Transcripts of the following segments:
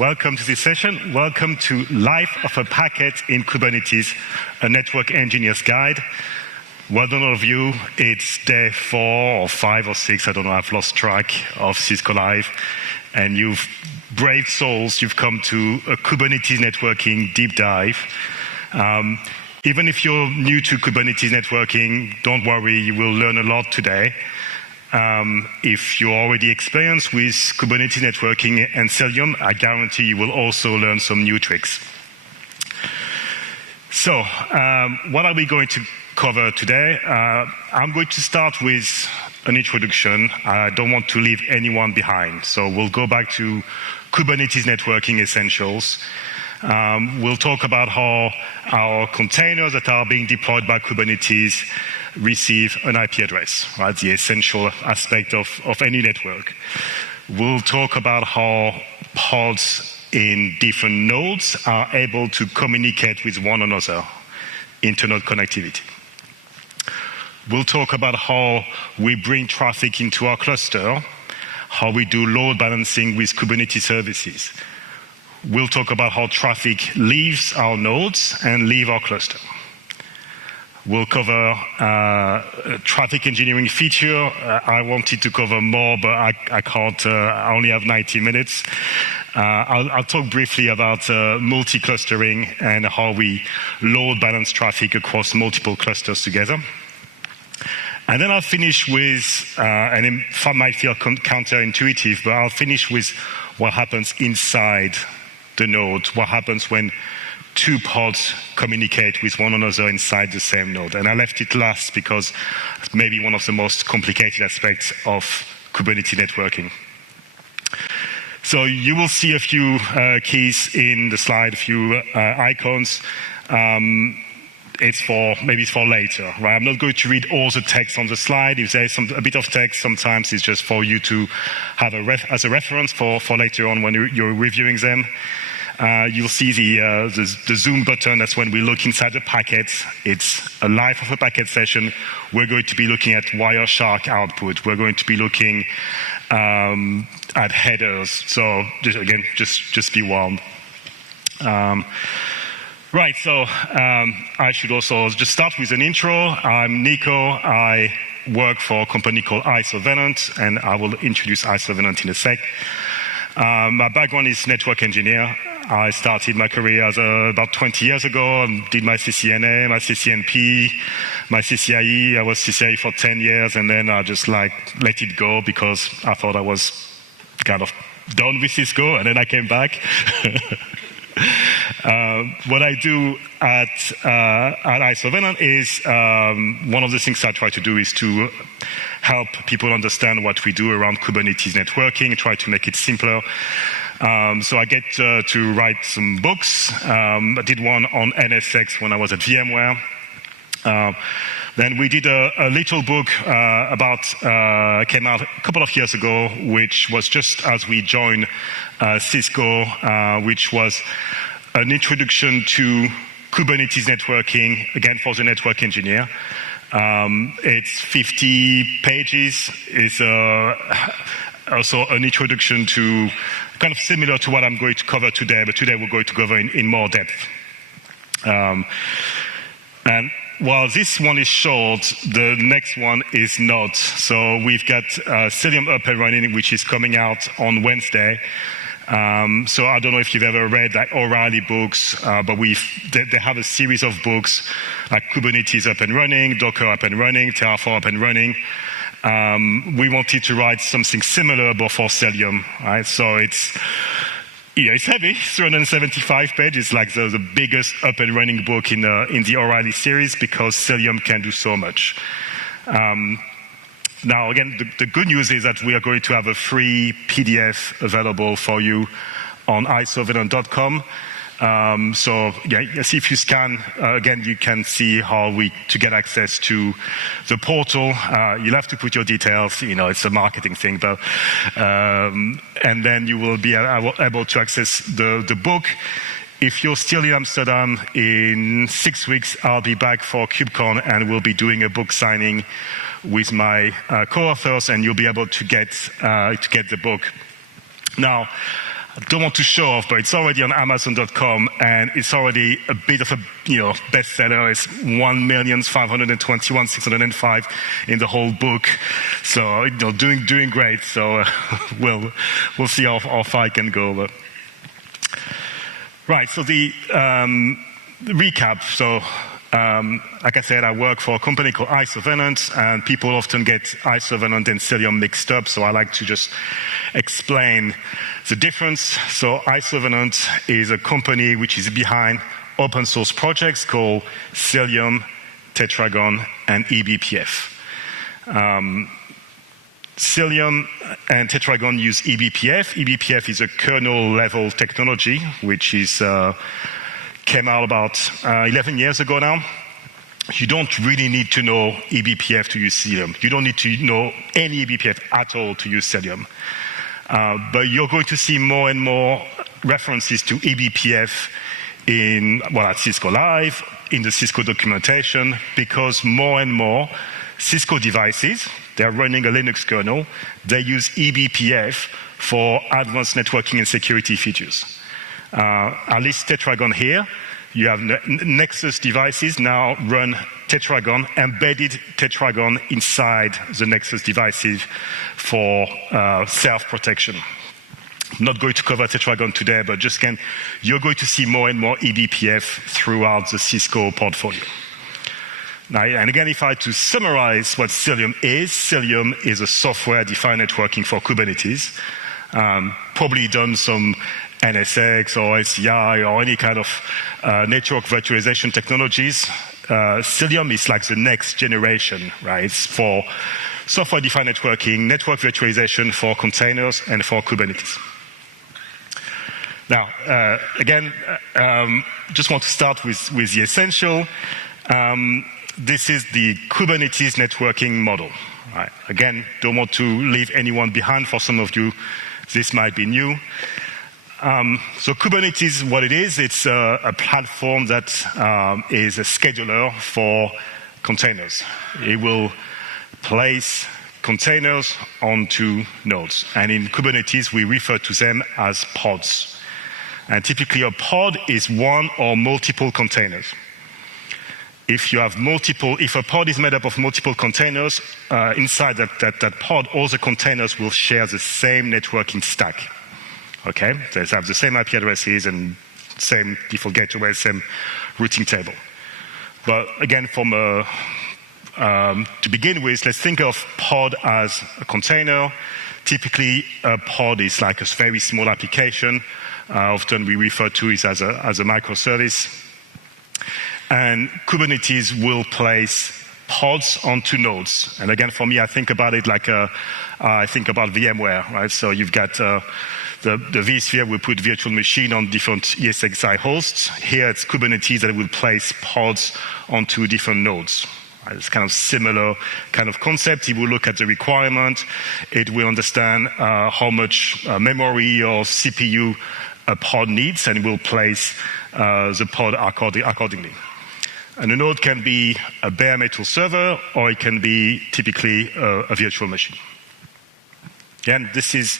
welcome to this session. Welcome to Life of a Packet in Kubernetes, a network engineer's guide. Well done all of you. It's day 4 or 5 or 6, I don't know, I've lost track of Cisco Live. And you've brave souls, you've come to a Kubernetes networking deep dive. Even if you're new to Kubernetes networking, don't worry, you will learn a lot today. If you're already experienced with Kubernetes networking and Cilium, I guarantee you will also learn some new tricks. So, what are we going to cover today? I'm going to start with an introduction. I don't want to leave anyone behind. So we'll go back to Kubernetes networking essentials. We'll talk about how our containers that are being deployed by Kubernetes receive an IP address, right? The essential aspect of any network. We'll talk about how pods in different nodes are able to communicate with one another, internet connectivity. We'll talk about how we bring traffic into our cluster, how we do load balancing with Kubernetes services. We'll talk about how traffic leaves our nodes and leave our cluster. We'll cover traffic engineering feature. I wanted to cover more, but I can't. I only have 90 minutes. I'll talk briefly about multi-clustering and how we load balance traffic across multiple clusters together. And then I'll finish with, and it might feel counterintuitive, but I'll finish with what happens inside the node, what happens when two pods communicate with one another inside the same node. And I left it last because it's maybe one of the most complicated aspects of Kubernetes networking. So you will see a few keys in the slide, a few icons. Maybe it's for later, right? I'm not going to read all the text on the slide. If there's a bit of text, sometimes it's just for you to have as a reference for later on when you're reviewing them. You'll see the zoom button. That's when we look inside the packet. It's a life of a packet session. We're going to be looking at Wireshark output. We're going to be looking at headers. So just be warned. Right, so I should also just start with an intro. I'm Nico. I work for a company called Isovenant, and I will introduce Isovenant in a sec. My background is network engineer. I started my career about 20 years ago and did my CCNA, my CCNP, my CCIE. I was CCIE for 10 years, and then I just let it go because I thought I was kind of done with Cisco, and then I came back. What I do at Isovenant is one of the things I try to do is to help people understand what we do around Kubernetes networking, try to make it simpler. So I get to write some books. I did one on NSX when I was at VMware. Then we did a little book came out a couple of years ago, which was just as we joined Cisco, which was an introduction to Kubernetes networking, again for the network engineer. It's 50 pages. It's also an introduction to kind of similar to what I'm going to cover today, but today we're going to cover in more depth. And while this one is short, the next one is not. So we've got Cilium up and running, which is coming out on Wednesday. So I don't know if you've ever read like O'Reilly books, but they have a series of books like Kubernetes up and running, Docker up and running, Terraform up and running. We wanted to write something similar, but for Cilium, right? So it's heavy, 375 pages. It's like the biggest up and running book in the O'Reilly series because Cilium can do so much. Now, again, the good news is that we are going to have a free PDF available for you on isovenant.com. So if you scan, again, you can see how to get access to the portal. You'll have to put your details, it's a marketing thing, but, and then you will be able to access the book. If you're still in Amsterdam, in 6 weeks, I'll be back for KubeCon and we'll be doing a book signing with my co-authors, and you'll be able to get the book. Now, I don't want to show off, but it's already on Amazon.com, and it's already a bit of a bestseller. It's 1,521,605 in the whole book. So doing great. So we'll see how far I can go. But. Right. So the recap. So. Like I said, I work for a company called Isovenant, and people often get Isovenant and Cilium mixed up, so I like to just explain the difference. So Isovenant is a company which is behind open source projects called Cilium, Tetragon, and eBPF. Cilium and Tetragon use eBPF. eBPF is a kernel level technology, which is came out about 11 years ago now. You don't really need to know eBPF to use Cilium. You don't need to know any eBPF at all to use Cilium. But you're going to see more and more references to eBPF at Cisco Live, in the Cisco documentation, because more and more Cisco devices, they're running a Linux kernel, they use eBPF for advanced networking and security features. At least Tetragon here, you have Nexus devices now run Tetragon, embedded Tetragon inside the Nexus devices for self-protection. I'm not going to cover Tetragon today, but you're going to see more and more eBPF throughout the Cisco portfolio. Now, and again, if I had to summarize what Cilium is a software-defined networking for Kubernetes. Probably done some NSX or SCI or any kind of network virtualization technologies. Cilium is like the next generation, right? It's for software-defined networking, network virtualization for containers and for Kubernetes. Now, again, just want to start with the essential. This is the Kubernetes networking model. Right. Again, don't want to leave anyone behind. For some of you, this might be new. So Kubernetes, what it is, it's a platform that is a scheduler for containers. It will place containers onto nodes. And in Kubernetes, we refer to them as pods. And typically a pod is one or multiple containers. If a pod is made up of multiple containers, inside that pod, all the containers will share the same networking stack. Okay? They have the same IP addresses and same default gateway, same routing table. But again, to begin with, let's think of pod as a container. Typically, a pod is like a very small application. Often we refer to it as a microservice. And Kubernetes will place pods onto nodes. And again, for me, I think about it like I think about VMware, right? So you've got the vSphere will put virtual machine on different ESXi hosts. Here it's Kubernetes that will place pods onto different nodes. Right? It's kind of similar kind of concept. It will look at the requirement. It will understand how much memory or CPU a pod needs, and it will place the pod accordingly. And a node can be a bare metal server, or it can be typically a virtual machine. Again, this is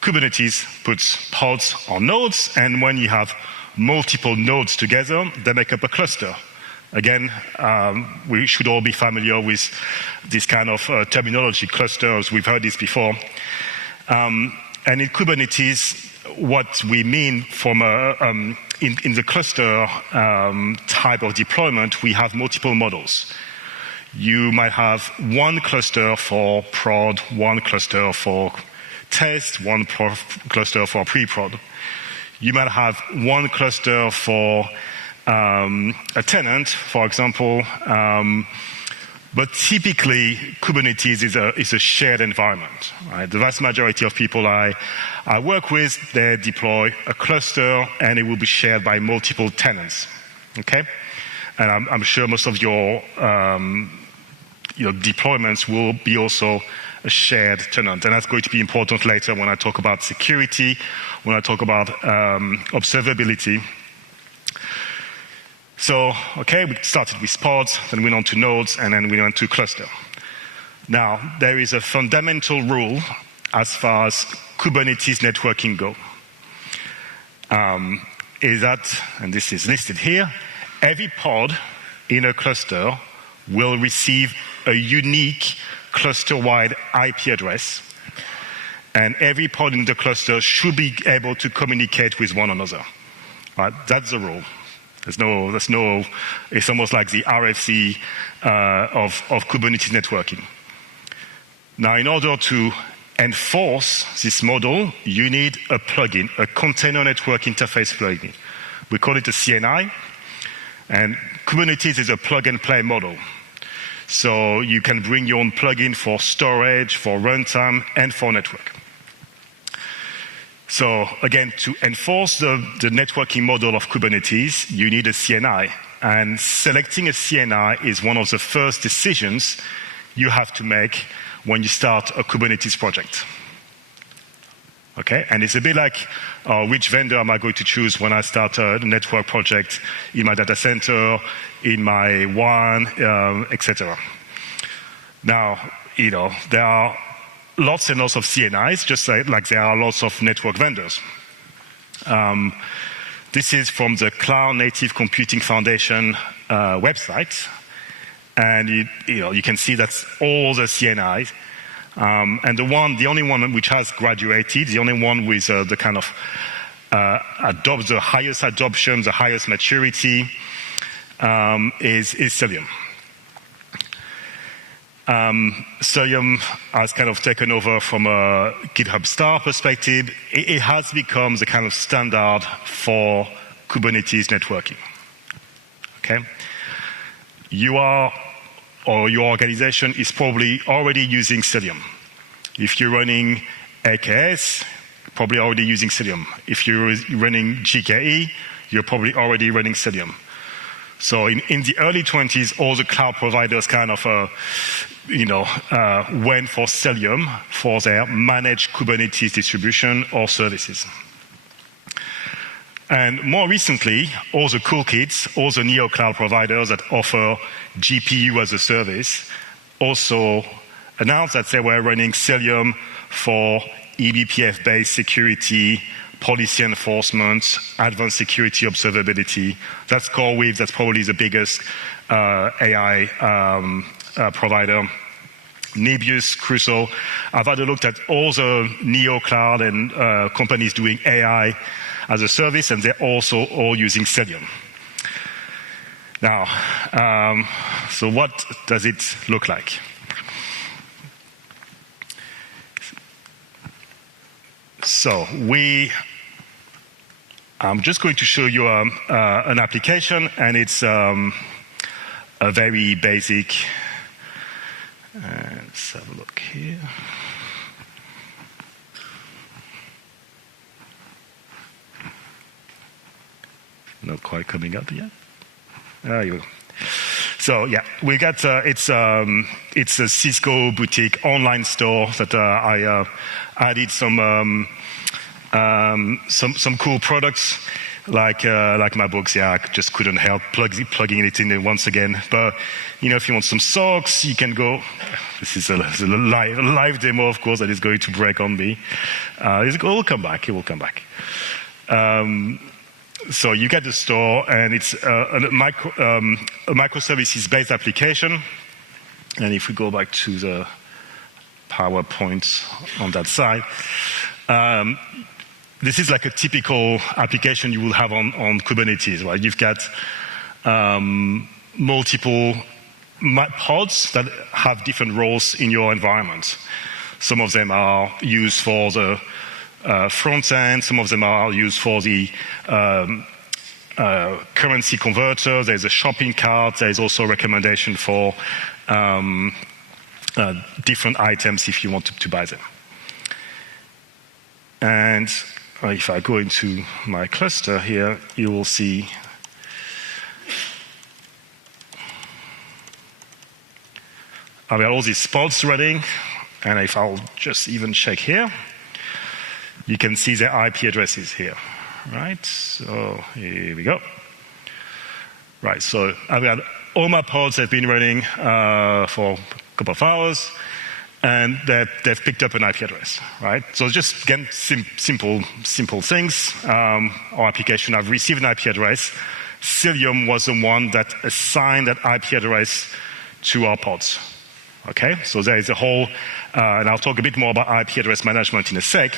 Kubernetes puts pods on nodes, and when you have multiple nodes together, they make up a cluster. Again, we should all be familiar with this kind of terminology, clusters. We've heard this before. And in Kubernetes, what we mean from in the cluster type of deployment, we have multiple models. You might have one cluster for prod, one cluster for test, one cluster for pre-prod. You might have one cluster for a tenant, for example, but typically Kubernetes is a shared environment. Right? The vast majority of people I work with, they deploy a cluster and it will be shared by multiple tenants. Okay, and I'm sure most of your deployments will be also a shared tenant, and that's going to be important later when I talk about security, when I talk about observability. So, okay, we started with pods, then we went on to nodes, and then we went to cluster. Now, there is a fundamental rule as far as Kubernetes networking go. is that, and this is listed here, every pod in a cluster will receive a unique cluster-wide IP address, and every pod in the cluster should be able to communicate with one another. Right? That's the rule. There's no, it's almost like the RFC of Kubernetes networking. Now, in order to enforce this model, you need a plugin, a container network interface plugin. We call it a CNI, and Kubernetes is a plug-and-play model. So you can bring your own plugin for storage, for runtime, and for network. So again, to enforce the networking model of Kubernetes, you need a CNI. And selecting a CNI is one of the first decisions you have to make when you start a Kubernetes project. Okay, and it's a bit like which vendor am I going to choose when I start a network project in my data center, in my WAN, etc. Now, there are lots and lots of CNIs, just like there are lots of network vendors. This is from the Cloud Native Computing Foundation website, and you can see that's all the CNIs. And the only one which has graduated, the only one with the kind of the highest adoption, the highest maturity, is Cilium. Cilium has kind of taken over from a GitHub Star perspective. It has become the kind of standard for Kubernetes networking. Okay? Your organization is probably already using Cilium. If you're running AKS, probably already using Cilium. If you're running GKE, you're probably already running Cilium. So in the early 20s, all the cloud providers kind of, went for Cilium for their managed Kubernetes distribution or services. And more recently, all the cool kids, all the neo cloud providers that offer GPU as a service also announced that they were running Cilium for eBPF-based security, policy enforcement, advanced security observability. That's CoreWeave, that's probably the biggest AI provider. Nebius, Crusoe. I've had a look at all the neo cloud and companies doing AI as a service, and they're also all using Cilium. Now, so what does it look like? So I'm just going to show you an application, and it's a very basic. Let's have a look here. Not quite coming up yet. There you go. So yeah, we got it's a Cisco boutique online store that I added some cool products like my books. Yeah, I just couldn't help plugging it in once again. But if you want some socks, you can go. This is a live demo, of course, that is going to break on me. It will come back. It will come back. So you get the store, and it's a microservices-based application. And if we go back to the PowerPoint on that side, this is like a typical application you will have on Kubernetes, right? You've got multiple pods that have different roles in your environment. Some of them are used for the front end, some of them are used for the currency converter. There's a shopping cart. There's also a recommendation for different items if you want to buy them. And if I go into my cluster here, you will see I've got all these pods running, and if I'll just even check here, you can see the IP addresses here, right? So here we go. Right, so I've got all my pods have been running for a couple of hours, and they've picked up an IP address, right? So just again, simple things. Our application have received an IP address. Cilium was the one that assigned that IP address to our pods. Okay, so there is a whole, and I'll talk a bit more about IP address management in a sec.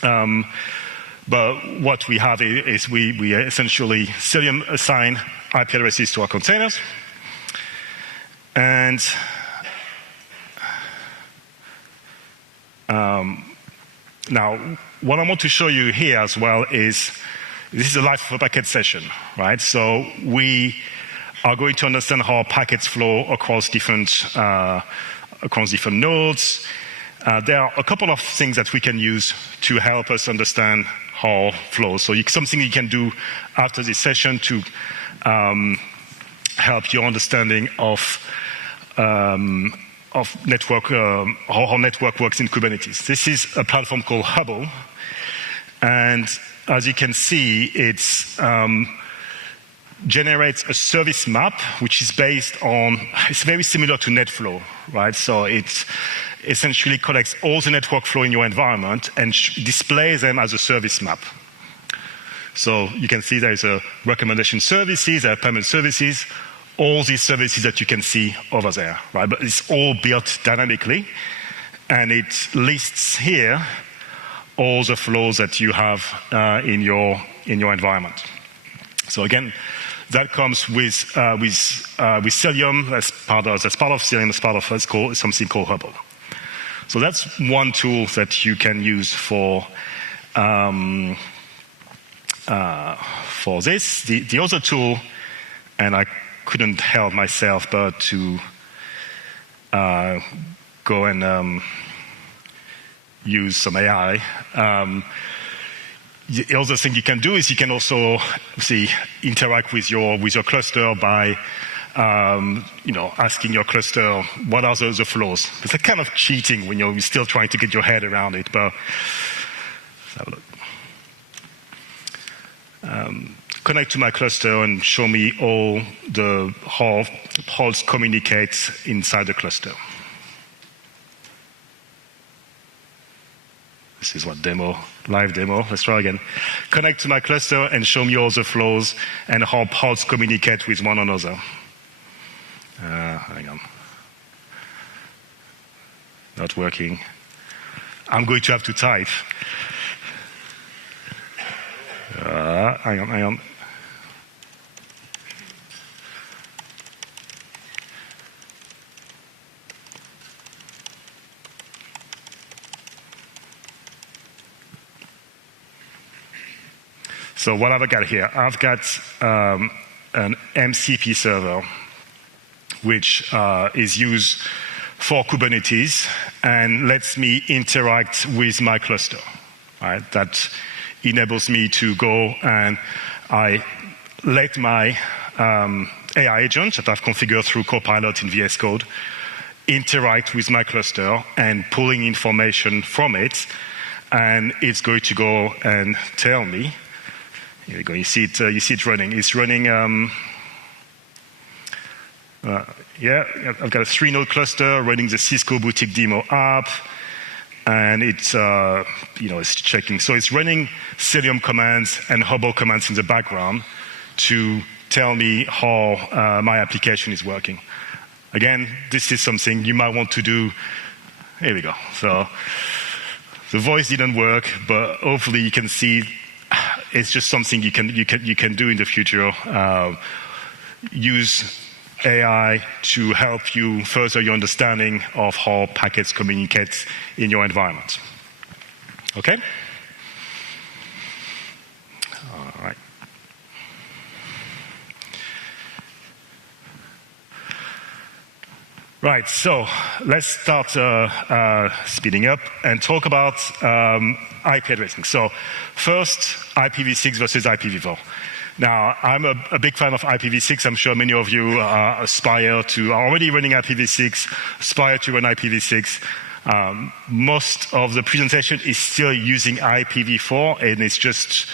But what we have is we essentially Cilium assign IP addresses to our containers, and now what I want to show you here as well is this is a life of a packet session, right? So we are going to understand how packets flow across different nodes. There are a couple of things that we can use to help us understand how flows. So something you can do after this session to help your understanding of network, how network works in Kubernetes. This is a platform called Hubble, and as you can see, it's generates a service map, which is based on, it's very similar to NetFlow, right? So it essentially collects all the network flow in your environment and displays them as a service map. So you can see there is a recommendation services, there are payment services, all these services that you can see over there, right? But it's all built dynamically, and it lists here all the flows that you have in your environment. So again, that comes with Cilium. That's part of Cilium. As part of something called Hubble. So that's one tool that you can use for this. The other tool, and I couldn't help myself but to go and use some AI. The other thing you can do is you can also interact with your cluster by asking your cluster what are the flows. It's a kind of cheating when you're still trying to get your head around it, but let's have a look. Connect to my cluster and show me all how pods communicate inside the cluster. This is what live demo. Let's try again. Connect to my cluster and show me all the flows and how pods communicate with one another. Hang on. Not working. I'm going to have to type. Hang on. So what have I got here? I've got an MCP server, which is used for Kubernetes and lets me interact with my cluster. Right? That enables me to go and I let my AI agent that I've configured through Copilot in VS Code interact with my cluster and pulling information from it, and it's going to go and tell me. Here we go. You see it running. It's running. I've got a 3-node cluster running the Cisco Boutique Demo app, and it's it's checking. So it's running Cilium commands and Hubble commands in the background to tell me how my application is working. Again, this is something you might want to do. Here we go. So the voice didn't work, but hopefully you can see. It's just something you can do in the future. Use AI to help you further your understanding of how packets communicate in your environment. Okay? All right. Right, so let's start speeding up and talk about IP addressing. So first, IPv6 versus IPv4. Now, I'm a big fan of IPv6. I'm sure many of you are already running IPv6, aspire to run IPv6. Most of the presentation is still using IPv4, and it's just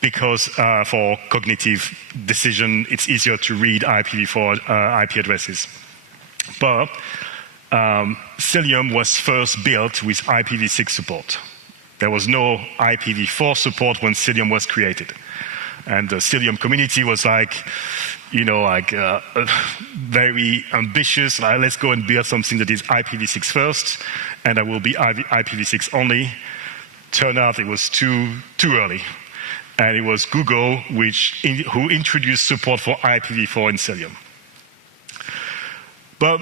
because for cognitive decision, it's easier to read IPv4 IP addresses. But Cilium was first built with IPv6 support. There was no IPv4 support when Cilium was created. And the Cilium community was like, very ambitious. Let's go and build something that is IPv6 first, and that will be IPv6 only. Turned out it was too early. And it was Google who introduced support for IPv4 in Cilium. But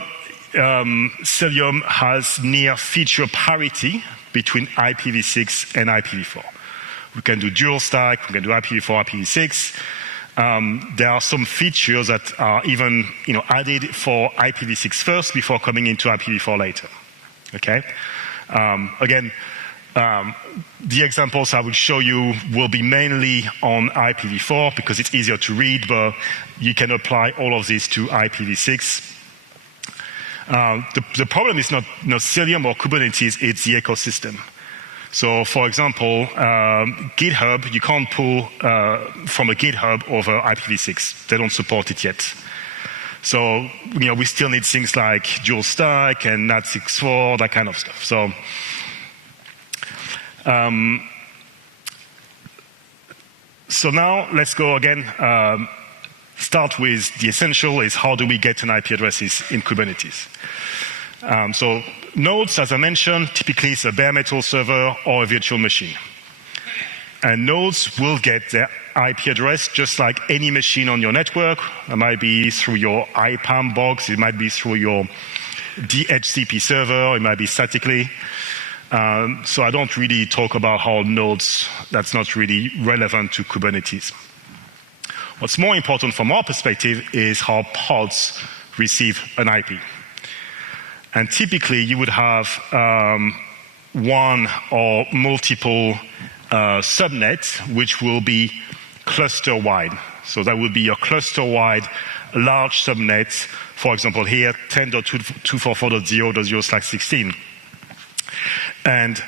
Cilium has near feature parity between IPv6 and IPv4. We can do dual stack, we can do IPv4, IPv6. There are some features that are even added for IPv6 first before coming into IPv4 later. Okay? The examples I will show you will be mainly on IPv4 because it's easier to read, but you can apply all of this to IPv6. The problem is not Cilium or Kubernetes, it's the ecosystem. So, for example, GitHub, you can't pull from a GitHub over IPv6. They don't support it yet. So, we still need things like dual stack and NAT64, that kind of stuff. So, now let's go again. Start with the essential is how do we get an IP addresses in Kubernetes. So nodes, as I mentioned, typically it's a bare metal server or a virtual machine. And nodes will get their IP address just like any machine on your network. It might be through your IPAM box, it might be through your DHCP server, it might be statically. So I don't really talk about how nodes, that's not really relevant to Kubernetes. What's more important from our perspective is how pods receive an IP. And typically you would have one or multiple subnets which will be cluster-wide. So that would be your cluster-wide large subnet, for example here 10.244.0.0/16. And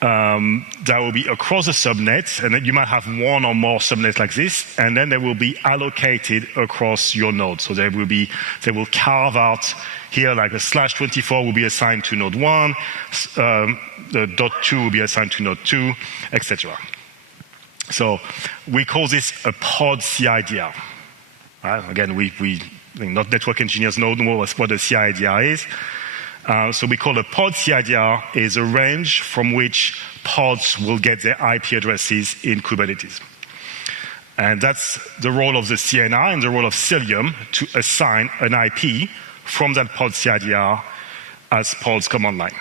that will be across the subnet, and then you might have one or more subnets like this, and then they will be allocated across your node. So they will carve out here like a /24 will be assigned to node 1, the .2 will be assigned to node 2, etc. So we call this a pod CIDR. Again, we not network engineers know what a CIDR is. So we call a pod CIDR is a range from which pods will get their IP addresses in Kubernetes. And that's the role of the CNI and the role of Cilium to assign an IP from that pod CIDR as pods come online.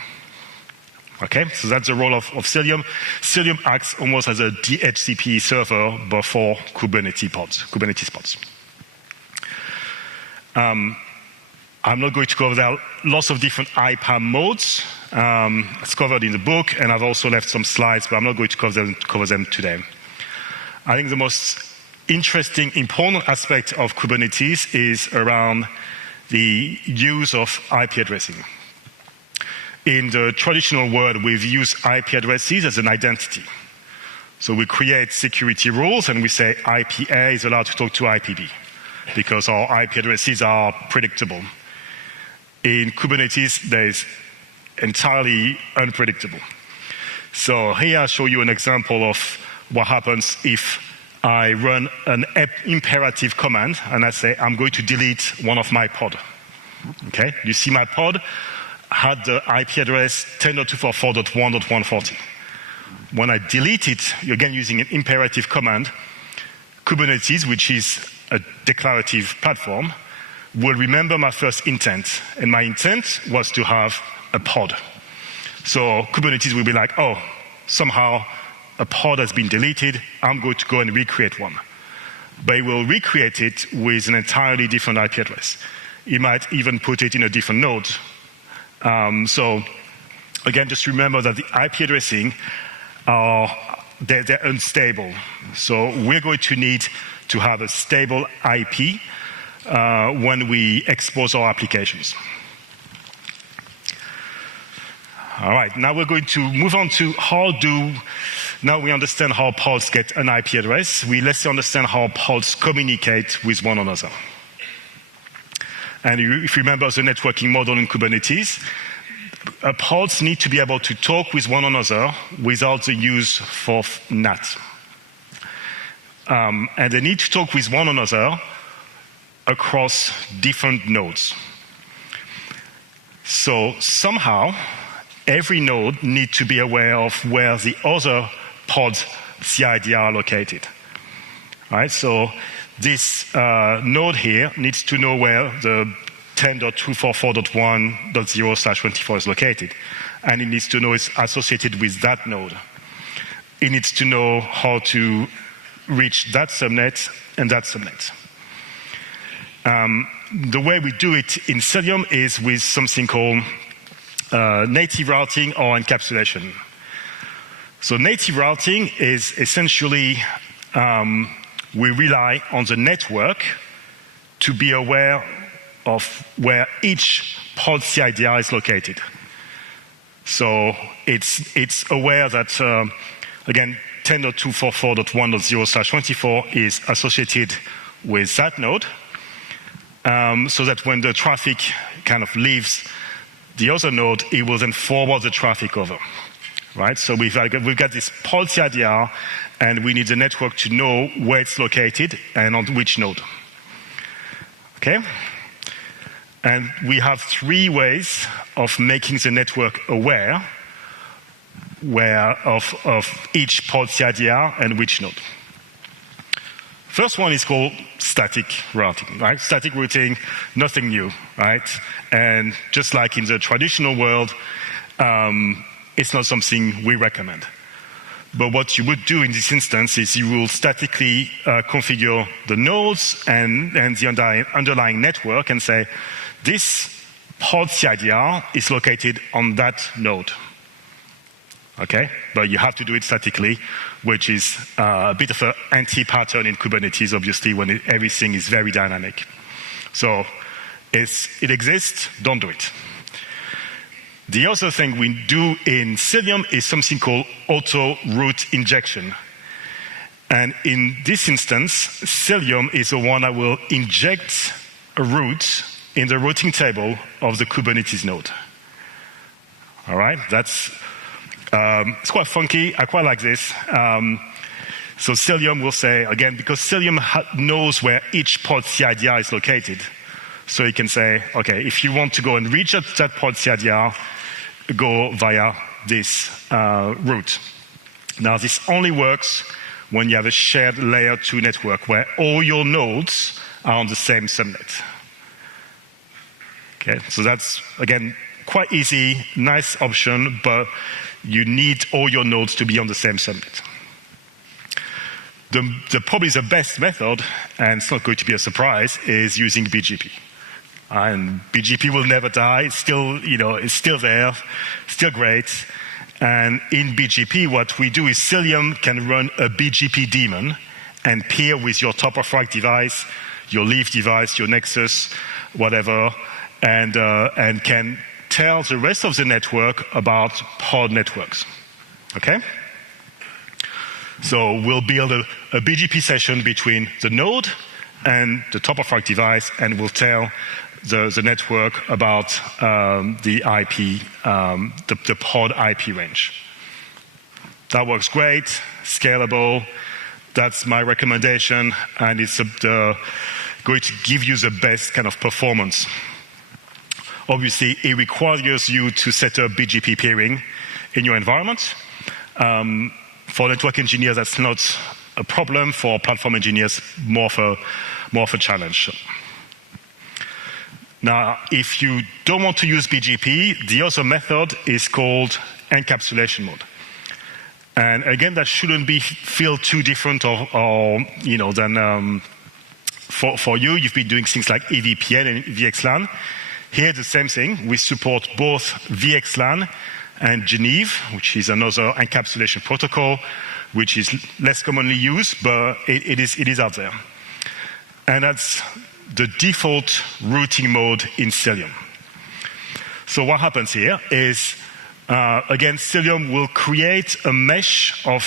Okay, so that's the role of Cilium. Cilium acts almost as a DHCP server, but for Kubernetes pods. I'm not going to cover there. Lots of different IPAM modes. It's covered in the book, and I've also left some slides, but I'm not going to cover them today. I think the most interesting, important aspect of Kubernetes is around the use of IP addressing. In the traditional world, we've used IP addresses as an identity. So we create security rules, and we say IP A is allowed to talk to IP B, because our IP addresses are predictable. In Kubernetes, there's entirely unpredictable. So here I show you an example of what happens if I run an imperative command and I say I'm going to delete one of my pod. Okay, you see my pod had the IP address 10.244.1.140. When I delete it, again using an imperative command, Kubernetes, which is a declarative platform, will remember my first intent. And my intent was to have a pod. So Kubernetes will be like, oh, somehow a pod has been deleted, I'm going to go and recreate one. But it will recreate it with an entirely different IP address. It might even put it in a different node. So again, just remember that the IP addressing they're unstable. So we're going to need to have a stable IP when we expose our applications. All right, now we're going to move on to now we understand how pods get an IP address. Let's understand how pods communicate with one another. And if you remember the networking model in Kubernetes, pods need to be able to talk with one another without the use of NAT. And they need to talk with one another across different nodes. So somehow, every node needs to be aware of where the other pod's CID are located. All right, so this node here needs to know where the 10.244.1.0/24 is located. And it needs to know it's associated with that node. It needs to know how to reach that subnet and that subnet. The way we do it in Cilium is with something called native routing or encapsulation. So native routing is essentially we rely on the network to be aware of where each pod CIDR is located. So it's aware that, again, 10.244.1.0/24 is associated with that node, so that when the traffic kind of leaves the other node, it will then forward the traffic over. Right? So we've got this pod CIDR, and we need the network to know where it's located and on which node. Okay? And we have 3 ways of making the network aware of each pod CIDR and which node. First one is called static routing, right? Static routing, nothing new, right? And just like in the traditional world, it's not something we recommend. But what you would do in this instance is you will statically configure the nodes and the underlying network and say, this pod CIDR is located on that node. Okay? But you have to do it statically, which is a bit of an anti-pattern in Kubernetes, obviously, when everything is very dynamic. So it exists, don't do it. The other thing we do in Cilium is something called auto route injection. And in this instance, Cilium is the one that will inject a route in the routing table of the Kubernetes node. All right? It's quite funky. I quite like this. So Cilium will say, again, because Cilium knows where each pod CIDR is located. So it can say, okay, if you want to go and reach that pod CIDR, go via this route. Now, this only works when you have a shared layer 2 network where all your nodes are on the same subnet. Okay, so that's, again, quite easy, nice option, but you need all your nodes to be on the same subnet. Probably the best method, and it's not going to be a surprise, is using BGP. And BGP will never die. It's still, it's still there, still great. And in BGP, what we do is Cilium can run a BGP daemon and peer with your top-of-rack device, your leaf device, your Nexus, whatever, and can tell the rest of the network about pod networks. Okay? So we'll build a BGP session between the node and the top-of-rack device, and we'll tell the network about the IP, the pod IP range. That works great, scalable. That's my recommendation, and it's going to give you the best kind of performance. Obviously, it requires you to set up BGP peering in your environment. For network engineers, that's not a problem. For platform engineers, more of a challenge. Now, if you don't want to use BGP, the other method is called encapsulation mode. And again, that shouldn't feel too different than for you. You've been doing things like EVPN and VXLAN. Here, the same thing. We support both VXLAN and Geneve, which is another encapsulation protocol, which is less commonly used, but it is out there. And that's the default routing mode in Cilium. So what happens here is, again, Cilium will create a mesh of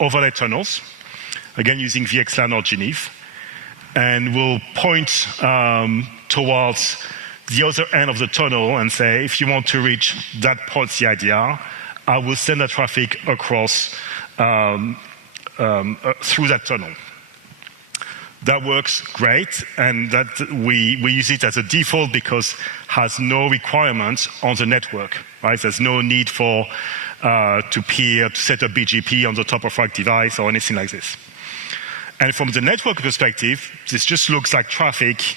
overlay tunnels, again using VXLAN or Geneve. and will point towards the other end of the tunnel and say, if you want to reach that pod CIDR, I will send that traffic across through that tunnel. That works great, and that we use it as a default because it has no requirements on the network. Right? There's no need for to peer to set up BGP on the top of rack device or anything like this. And from the network perspective, this just looks like traffic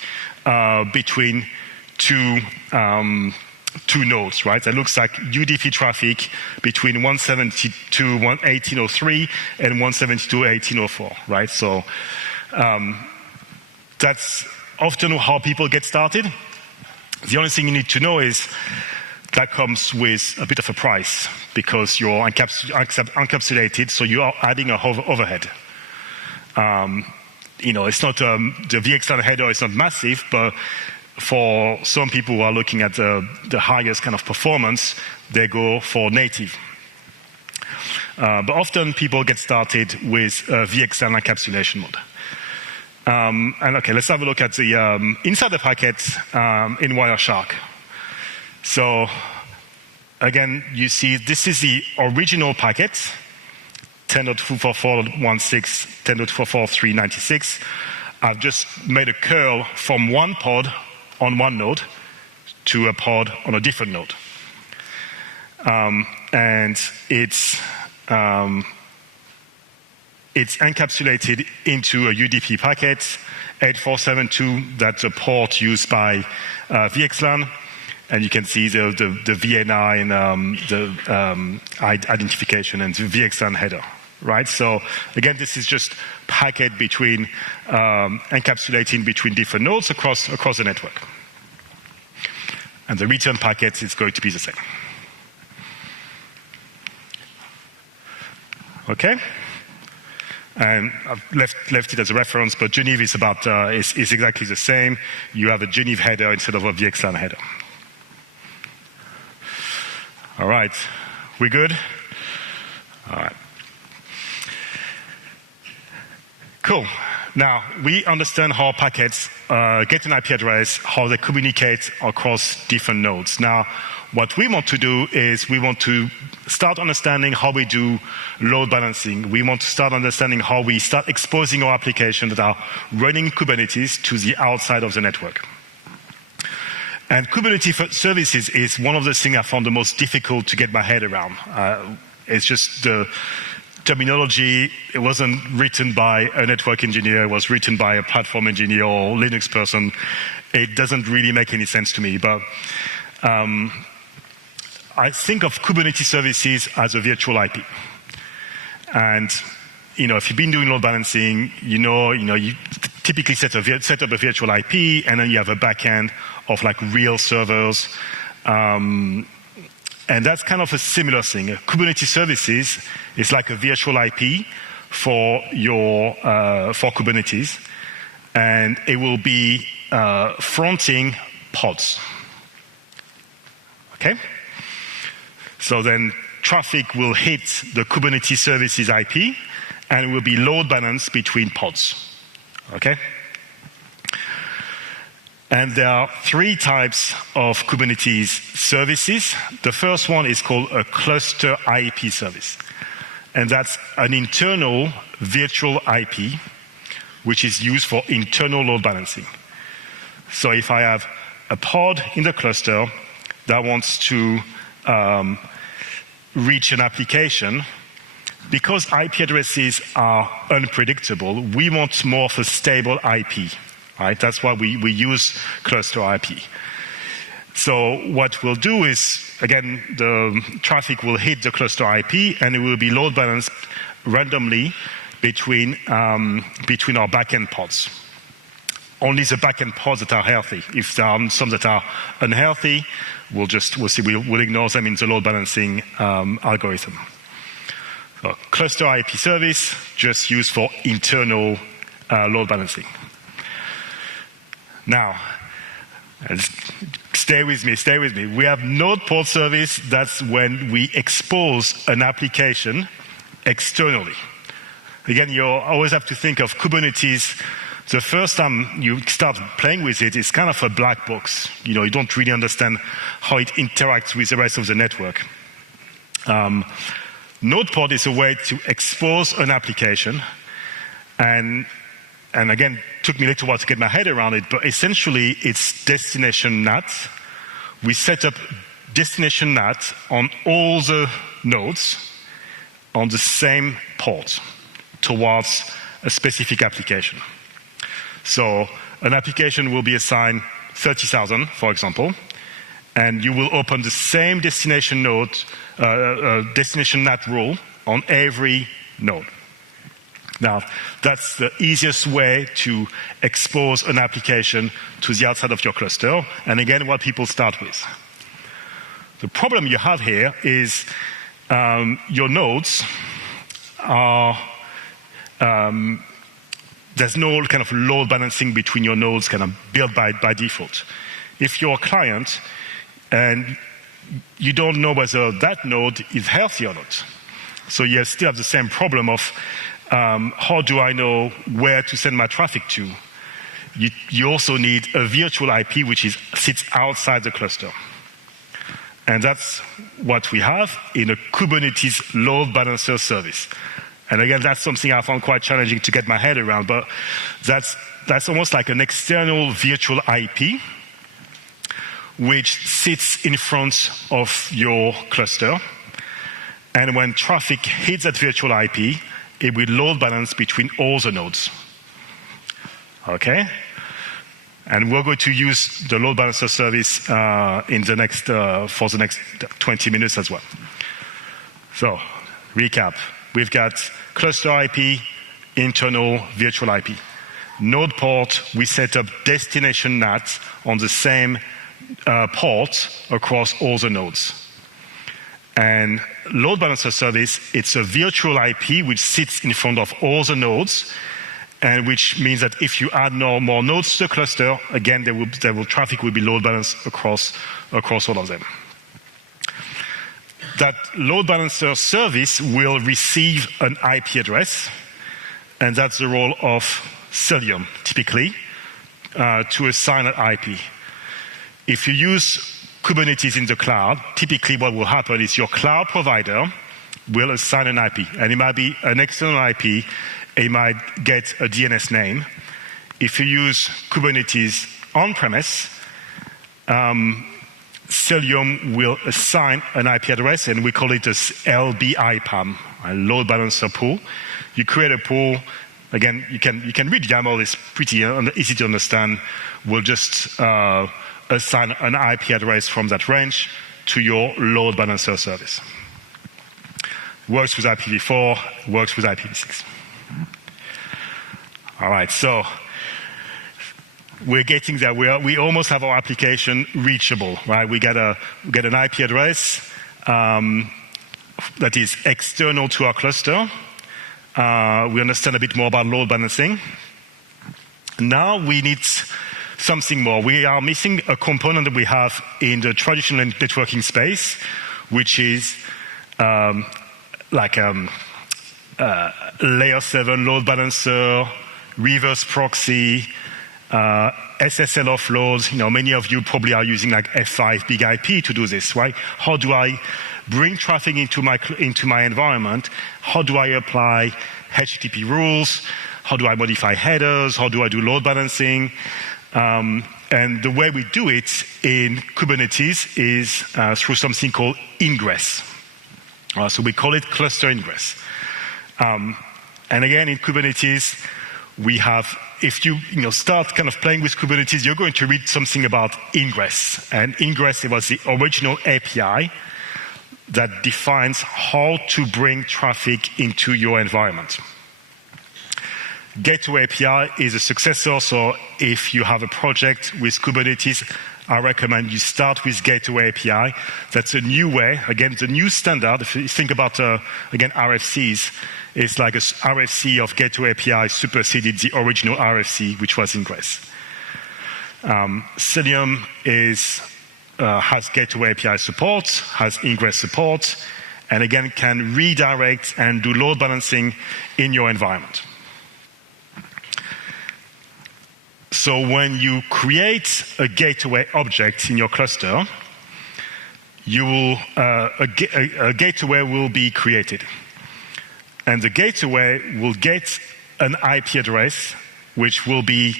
between two nodes, right? It looks like UDP traffic between 172.18.03 and 172.18.04, right? So that's often how people get started. The only thing you need to know is that comes with a bit of a price because you're encapsulated, so you are adding a overhead. It's not the VXLAN header is not massive, but for some people who are looking at the highest kind of performance, they go for native. But often people get started with VXLAN encapsulation mode. And okay, let's have a look at the inside the packet in Wireshark. So again, you see this is the original packet, 10.244.16, 10.443.96. I've just made a curl from one pod on one node to a pod on a different node. And it's encapsulated into a UDP packet, 8472, that's a port used by VXLAN. And you can see the VNI and the identification and the VXLAN header, right? So again, this is just packet between, encapsulating between different nodes across the network. And the return packet is going to be the same. Okay? And I've left it as a reference, but Geneve is is exactly the same. You have a Geneve header instead of a VXLAN header. All right, we good? All right. Cool. Now, we understand how packets get an IP address, how they communicate across different nodes. Now, what we want to do is we want to start understanding how we do load balancing. We want to start understanding how we start exposing our applications that are running Kubernetes to the outside of the network. And Kubernetes services is one of the things I found the most difficult to get my head around. It's just the terminology. It wasn't written by a network engineer. It was written by a platform engineer or Linux person. It doesn't really make any sense to me. But I think of Kubernetes services as a virtual IP. And if you've been doing load balancing, you typically set up a virtual IP, and then you have a backend of like real servers. And that's kind of a similar thing. Kubernetes services is like a virtual IP for Kubernetes, and it will be fronting pods. Okay? So then traffic will hit the Kubernetes services IP, and it will be load balanced between pods. Okay? And there are three types of Kubernetes services. The first one is called a cluster IP service. And that's an internal virtual IP, which is used for internal load balancing. So if I have a pod in the cluster that wants to reach an application, because IP addresses are unpredictable, we want more of a stable IP. Right? That's why we use cluster IP. So what we'll do is, again, the traffic will hit the cluster IP, and it will be load balanced randomly between our backend pods. Only the backend pods that are healthy. If there are some that are unhealthy, we'll ignore them in the load balancing algorithm. So cluster IP service just used for internal load balancing. Now, stay with me. We have node port service. That's when we expose an application externally. Again, you always have to think of Kubernetes The first time you start playing with it, it's kind of a black box. You don't really understand how it interacts with the rest of the network. Node port is a way to expose an application, and again, it took me a little while to get my head around it, but essentially it's destination NAT. We set up destination NAT on all the nodes on the same port towards a specific application. So an application will be assigned 30,000, for example, and you will open the same destination node, destination NAT rule on every node. Now, that's the easiest way to expose an application to the outside of your cluster, and again, what people start with. The problem you have here is your nodes are, there's no kind of load balancing between your nodes kind of built by default. If you're a client and you don't know whether that node is healthy or not, so you still have the same problem of how do I know where to send my traffic to? You also need a virtual IP which sits outside the cluster. And that's what we have in a Kubernetes load balancer service. And again, that's something I found quite challenging to get my head around, but that's almost like an external virtual IP which sits in front of your cluster. And when traffic hits that virtual IP, it will load balance between all the nodes. Okay? And we're going to use the load balancer service for the next 20 minutes as well. So, recap. We've got cluster IP, internal virtual IP. Node port, we set up destination NAT on the same port across all the nodes. And load balancer service, it's a virtual IP which sits in front of all the nodes, and which means that if you add more nodes to the cluster, again, traffic will be load balanced across all of them. That load balancer service will receive an IP address, and that's the role of Cilium, typically, to assign an IP. If you use Kubernetes in the cloud, typically what will happen is your cloud provider will assign an IP, and it might be an external IP, it might get a DNS name. If you use Kubernetes on-premise, Cilium will assign an IP address, and we call it as LBIPAM, a load balancer pool. You create a pool. Again, you can read YAML, it's pretty easy to understand. We'll just assign an IP address from that range to your load balancer service. Works with IPv4, works with IPv6. All right, so we're getting there. We almost have our application reachable, right? We get an IP address that is external to our cluster. We understand a bit more about load balancing. Now we need something more. We are missing a component that we have in the traditional networking space, which is layer 7 load balancer, reverse proxy, SSL offloads. Many of you probably are using like F5 big IP to do this, right? How do I bring traffic into my environment? How do I apply HTTP rules? How do I modify headers? How do I do load balancing? And the way we do it in Kubernetes is through something called ingress. So we call it cluster ingress. And again, in Kubernetes, we have, if you start kind of playing with Kubernetes, you're going to read something about ingress. And ingress, it was the original API that defines how to bring traffic into your environment. Gateway API is a successor, so if you have a project with Kubernetes, I recommend you start with Gateway API. That's a new way, again, the new standard. If you think about, again, RFCs, it's like an RFC of Gateway API superseded the original RFC, which was ingress. Cilium has Gateway API support, has ingress support, and again, can redirect and do load balancing in your environment. So when you create a gateway object in your cluster, a gateway will be created. And the gateway will get an IP address, which will be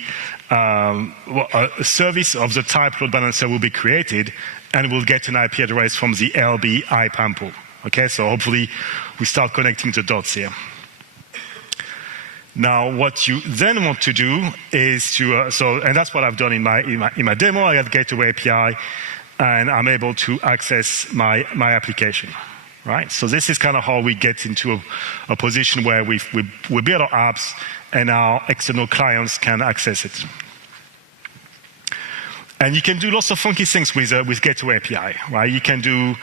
a service of the type load balancer will be created, and will get an IP address from the LB IPAM pool. Okay, so hopefully we start connecting the dots here. Now, what you then want to do is to, and that's what I've done in my demo. I have Gateway API, and I'm able to access my application, right? So this is kind of how we get into a position where we build our apps, and our external clients can access it. And you can do lots of funky things with Gateway API, right? You can do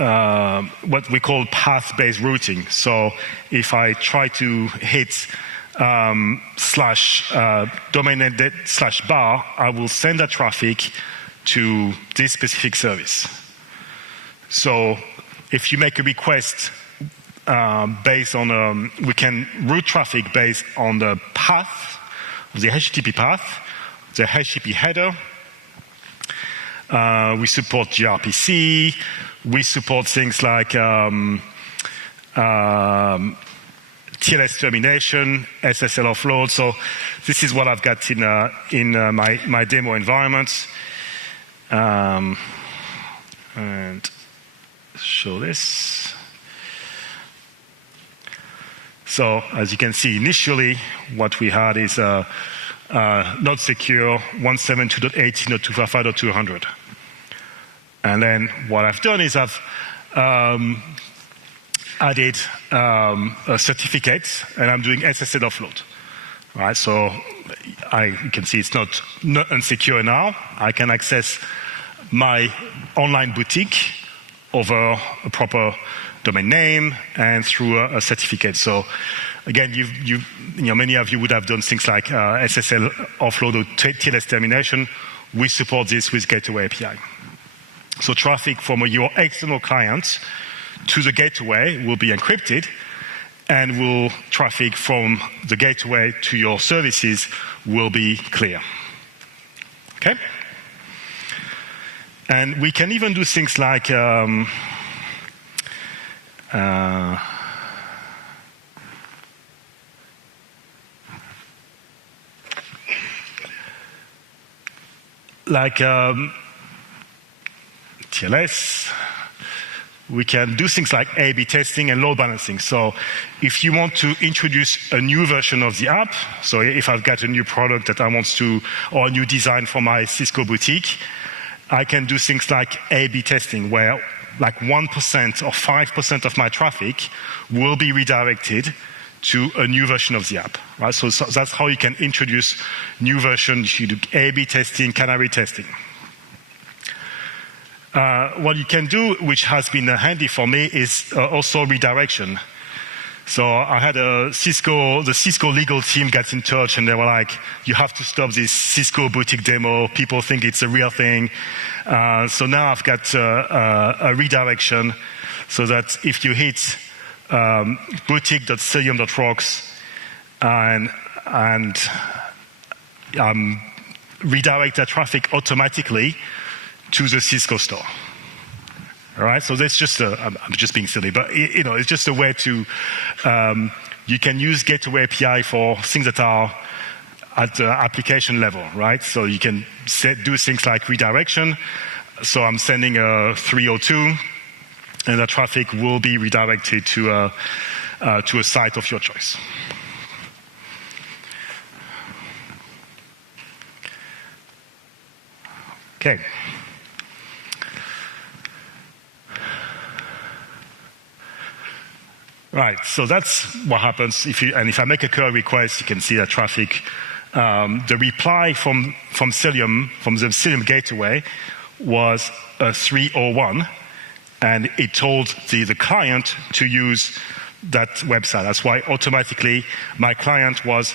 what we call path-based routing. So if I try to hit domain name /bar, I will send that traffic to this specific service. So if you make a request based on, we can route traffic based on the path, the HTTP path, the HTTP header. We support gRPC. We support things like TLS termination, SSL offload. So this is what I've got in my demo environment. And show this. So as you can see, initially what we had is not secure 172.18.255.200. And then what I've done is I've added a certificate, and I'm doing SSL offload. Right, so you can see it's not unsecure now. I can access my online boutique over a proper domain name and through a certificate. So again, many of you would have done things like SSL offload or TLS termination. We support this with Gateway API. So traffic from your external client to the gateway will be encrypted, and traffic from the gateway to your services will be clear. Okay? And we can even do things like TLS. We can do things like A/B testing and load balancing. So if you want to introduce a new version of the app, so if I've got a new product that I want to, or a new design for my Cisco boutique, I can do things like A/B testing, where like 1% or 5% of my traffic will be redirected to a new version of the app. Right? So that's how you can introduce new versions. You do A/B testing, canary testing. What you can do, which has been handy for me, is also redirection. So I had the Cisco legal team get in touch, and they were like, you have to stop this Cisco boutique demo. People think it's a real thing. So now I've got a redirection so that if you hit boutique.cilium.rocks and redirect that traffic automatically to the Cisco store. All right, so that's just I'm just being silly, but it's just a way to you can use Gateway API for things that are at the application level, right? So you can do things like redirection. So I'm sending a 302, and that traffic will be redirected to a site of your choice. Okay. Right, so that's what happens if I make a curl request, you can see that traffic. The reply from Cilium, from the Cilium gateway, was a 301, and it told the client to use that website. That's why automatically my client was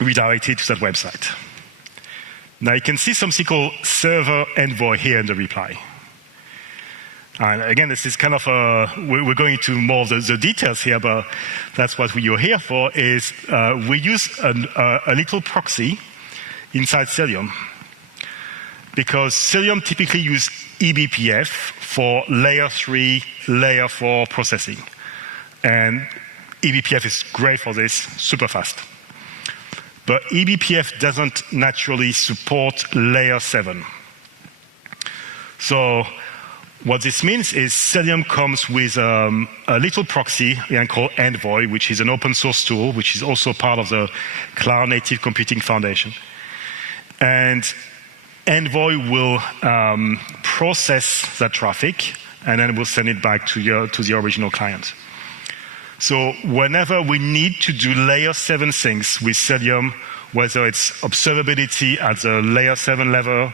redirected to that website. Now you can see something called server envoy here in the reply. And again, this is kind of we're going into more of the details here, but that's what you're here for, is we use a little proxy inside Cilium. Because Cilium typically uses eBPF for layer 3, layer 4 processing. And eBPF is great for this, super fast. But eBPF doesn't naturally support layer 7. So what this means is Cilium comes with a little proxy called Envoy, which is an open source tool, which is also part of the Cloud Native Computing Foundation. And Envoy will process that traffic, and then we'll send it back to the original client. So whenever we need to do layer 7 things with Cilium, whether it's observability at the layer 7 level,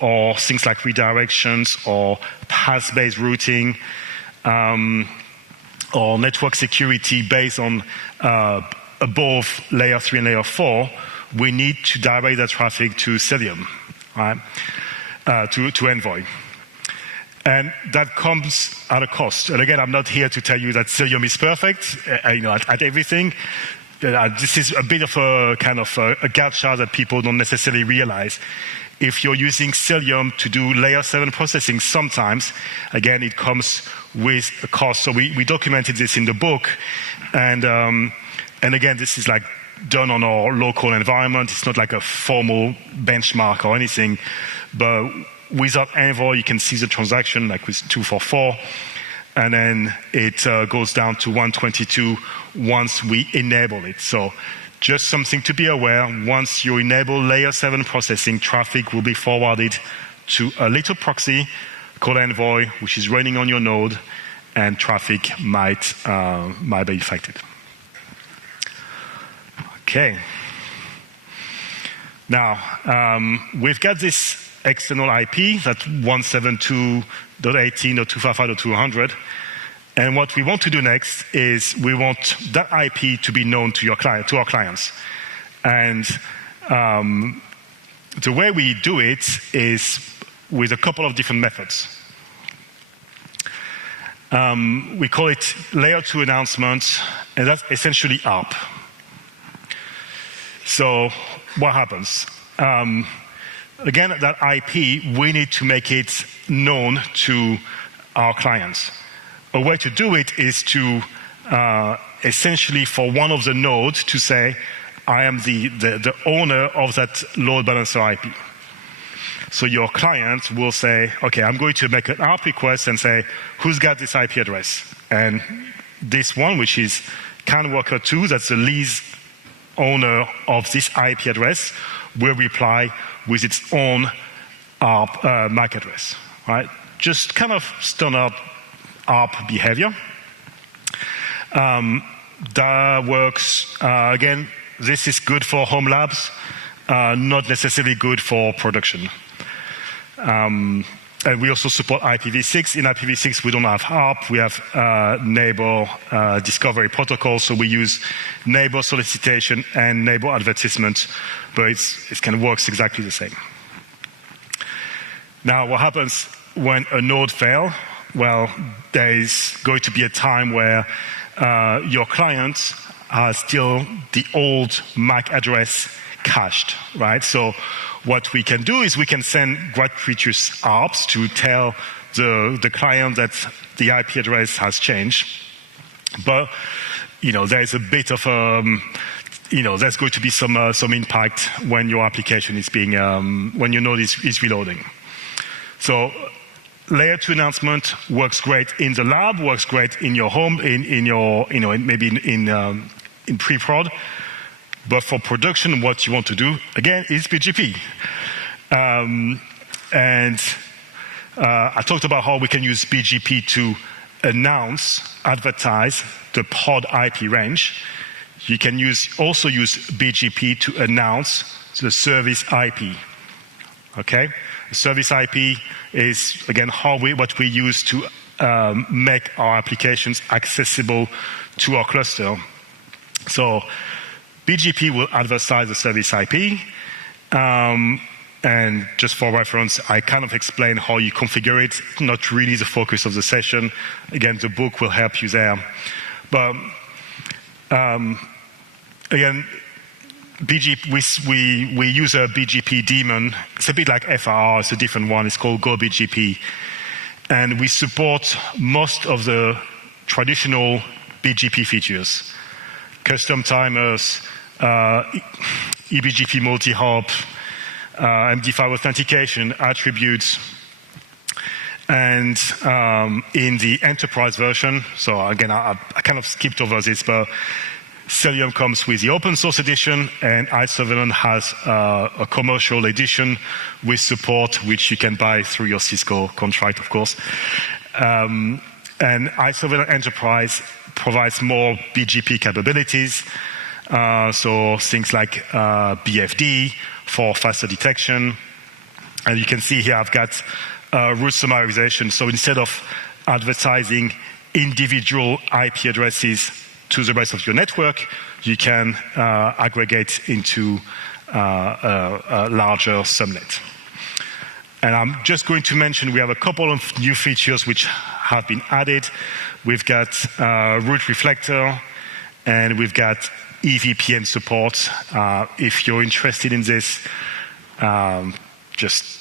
or things like redirections, or path-based routing, or network security based on above layer 3 and layer 4, we need to direct that traffic to Cilium, right? To Envoy. And that comes at a cost. And again, I'm not here to tell you that Cilium is perfect, at everything. This is a bit of a kind of a gotcha that people don't necessarily realize. If you're using Cilium to do layer 7 processing, sometimes, again, it comes with a cost. So we documented this in the book. And again, this is like done on our local environment. It's not like a formal benchmark or anything. But without Envoy, you can see the transaction like with 244. And then it goes down to 122 once we enable it. So just something to be aware, once you enable layer 7 processing, traffic will be forwarded to a little proxy called Envoy, which is running on your node, and traffic might be affected. Okay. Now, we've got this external IP, that's 172.18.255.200. And what we want to do next is we want that IP to be known to our clients. And the way we do it is with a couple of different methods. We call it layer 2 announcement, and that's essentially ARP. So what happens? Again, that IP, we need to make it known to our clients. A way to do it is to essentially for one of the nodes to say, I am the owner of that load balancer IP. So your client will say, okay, I'm going to make an ARP request and say, who's got this IP address? And this one, which is CanWorker 2, that's the lease owner of this IP address, will reply with its own ARP MAC address, right? Just kind of standard ARP behavior. That works, again, this is good for home labs, not necessarily good for production. And we also support IPv6. In IPv6, we don't have ARP, we have neighbor discovery protocol, so we use neighbor solicitation and neighbor advertisement, but it kind of works exactly the same. Now, what happens when a node fails? Well, there is going to be a time where your client has still the old MAC address cached, right? So what we can do is we can send gratuitous ARPs to tell the client that the IP address has changed. But, there's a bit of, there's going to be some impact when your application is being, when your node is reloading. So layer 2 announcement works great in the lab, works great in your home, in your, maybe in pre-prod. But for production, what you want to do, again, is BGP. I talked about how we can use BGP to advertise the pod IP range. You can also use BGP to announce the service IP. Okay? The service IP is, again, what we use to make our applications accessible to our cluster. So BGP will advertise the service IP. And just for reference, I kind of explain how you configure it. Not really the focus of the session. Again, the book will help you there. But again, we use a BGP daemon. It's a bit like FRR. It's a different one. It's called Go BGP. And we support most of the traditional BGP features. Custom timers, eBGP multi-hop, MD5 authentication, attributes. And in the enterprise version, so again, I kind of skipped over this, but Cilium comes with the open source edition, and iSurveillance has a commercial edition with support, which you can buy through your Cisco contract, of course. And iSurveillance Enterprise provides more BGP capabilities, so things like BFD for faster detection. And you can see here I've got route summarization. So instead of advertising individual IP addresses to the rest of your network, you can aggregate into a larger subnet. And I'm just going to mention we have a couple of new features which have been added. We've got route reflector, and we've got EVPN support. If you're interested in this, just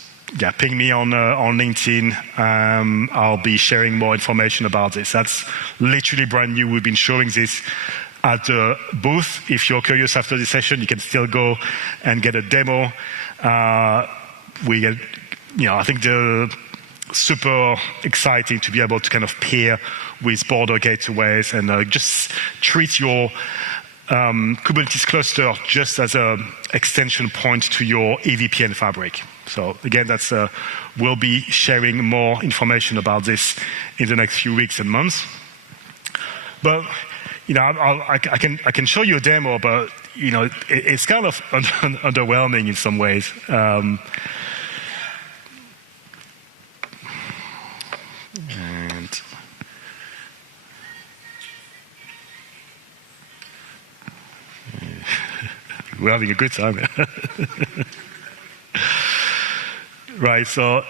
ping me on LinkedIn. I'll be sharing more information about this. That's literally brand new. We've been showing this at the booth. If you're curious after this session, you can still go and get a demo. I think they're super exciting to be able to kind of pair with border gateways and just treat your Kubernetes cluster just as an extension point to your EVPN fabric. So again, we'll be sharing more information about this in the next few weeks and months. But I can show you a demo, but it's kind of underwhelming in some ways. We're having a good time. Right, so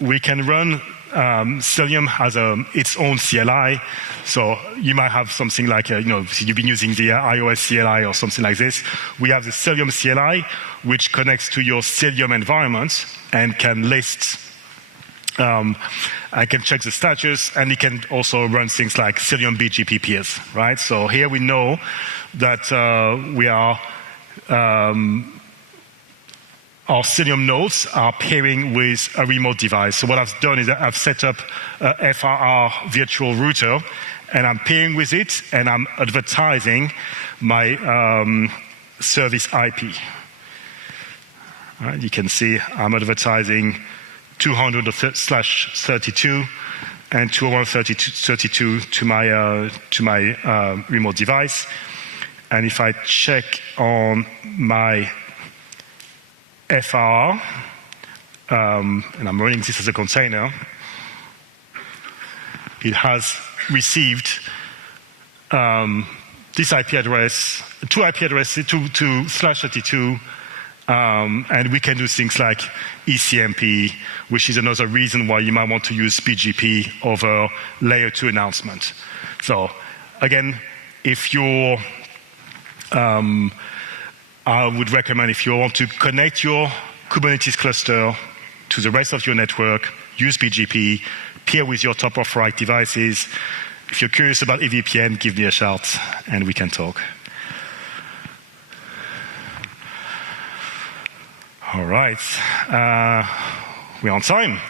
we can run Cilium has its own CLI. So you might have something like, you've been using the iOS CLI or something like this. We have the Cilium CLI, which connects to your Cilium environment and can list, I can check the status, and it can also run things like Cilium BGP peers, right? So here we know that we are, our Cilium nodes are pairing with a remote device. So what I've done is I've set up a FRR virtual router, and I'm pairing with it, and I'm advertising my service IP. You can see I'm advertising 200/32 and 201/32 to my remote device. And if I check on my FRR, and I'm running this as a container, it has received this IP address, two IP addresses, /32, and we can do things like ECMP, which is another reason why you might want to use BGP over layer 2 announcement. So again, if you're I would recommend, if you want to connect your Kubernetes cluster to the rest of your network, use BGP, pair with your top of rack devices. If you're curious about EVPN, give me a shout and we can talk. All right, we're on time.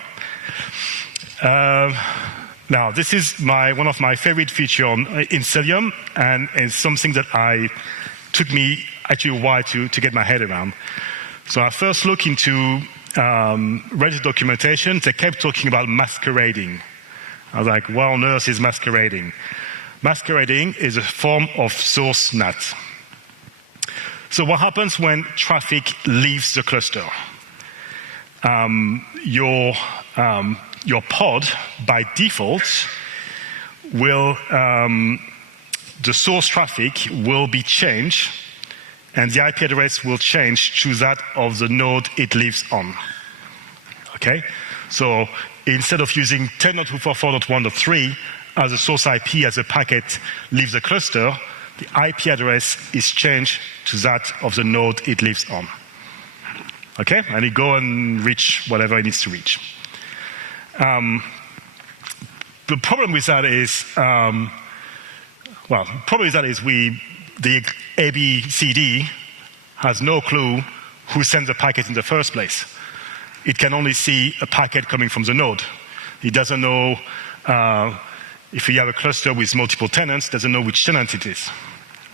Now, this is one of my favorite features in Cilium, and it's something that took me actually a while to get my head around. So I first looked into Reddit documentation. They kept talking about masquerading. I was like, what on earth is masquerading? Masquerading is a form of source NAT. So what happens when traffic leaves the cluster? Your pod, by default, will the source traffic will be changed, and the IP address will change to that of the node it lives on. Okay? So instead of using 10.244.1.3 as a source IP as a packet leaves the cluster, the IP address is changed to that of the node it lives on. Okay? And it go and reach whatever it needs to reach. The problem with that is, the ABCD has no clue who sent the packet in the first place. It can only see a packet coming from the node. It doesn't know, if you have a cluster with multiple tenants, doesn't know which tenant it is.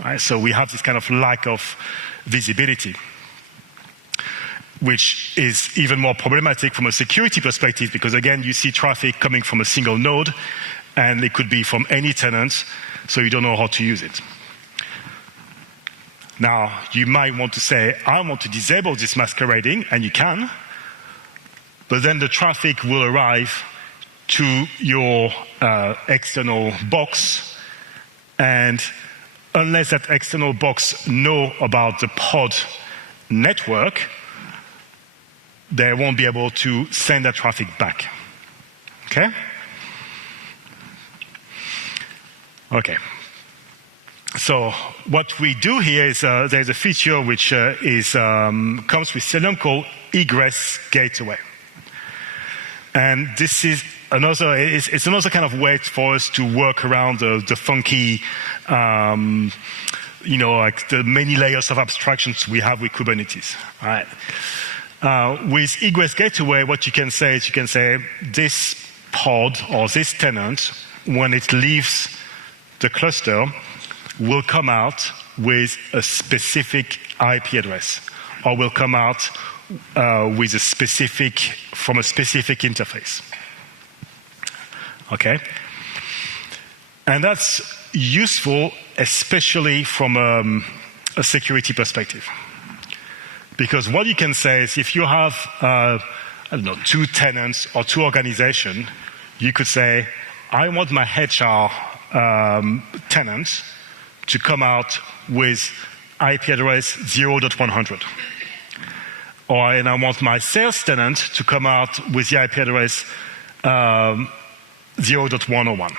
Right? So we have this kind of lack of visibility, which is even more problematic from a security perspective, because again, you see traffic coming from a single node, and it could be from any tenant, so you don't know how to use it. Now, you might want to say, I want to disable this masquerading, and you can, but then the traffic will arrive to your external box, and unless that external box know about the pod network, they won't be able to send that traffic back. Okay? Okay. So what we do here is there's a feature which comes with Cilium called egress gateway. And this is it's another kind of way for us to work around the funky, like the many layers of abstractions we have with Kubernetes. Right? With egress gateway, what you can say is this pod or this tenant, when it leaves the cluster, will come out with a specific IP address, or will come out from a specific interface. Okay? And that's useful, especially from a security perspective. Because what you can say is if you have, 2 tenants or 2 organizations, you could say, I want my HR tenant to come out with IP address 0.100. And I want my sales tenant to come out with the IP address 0.101.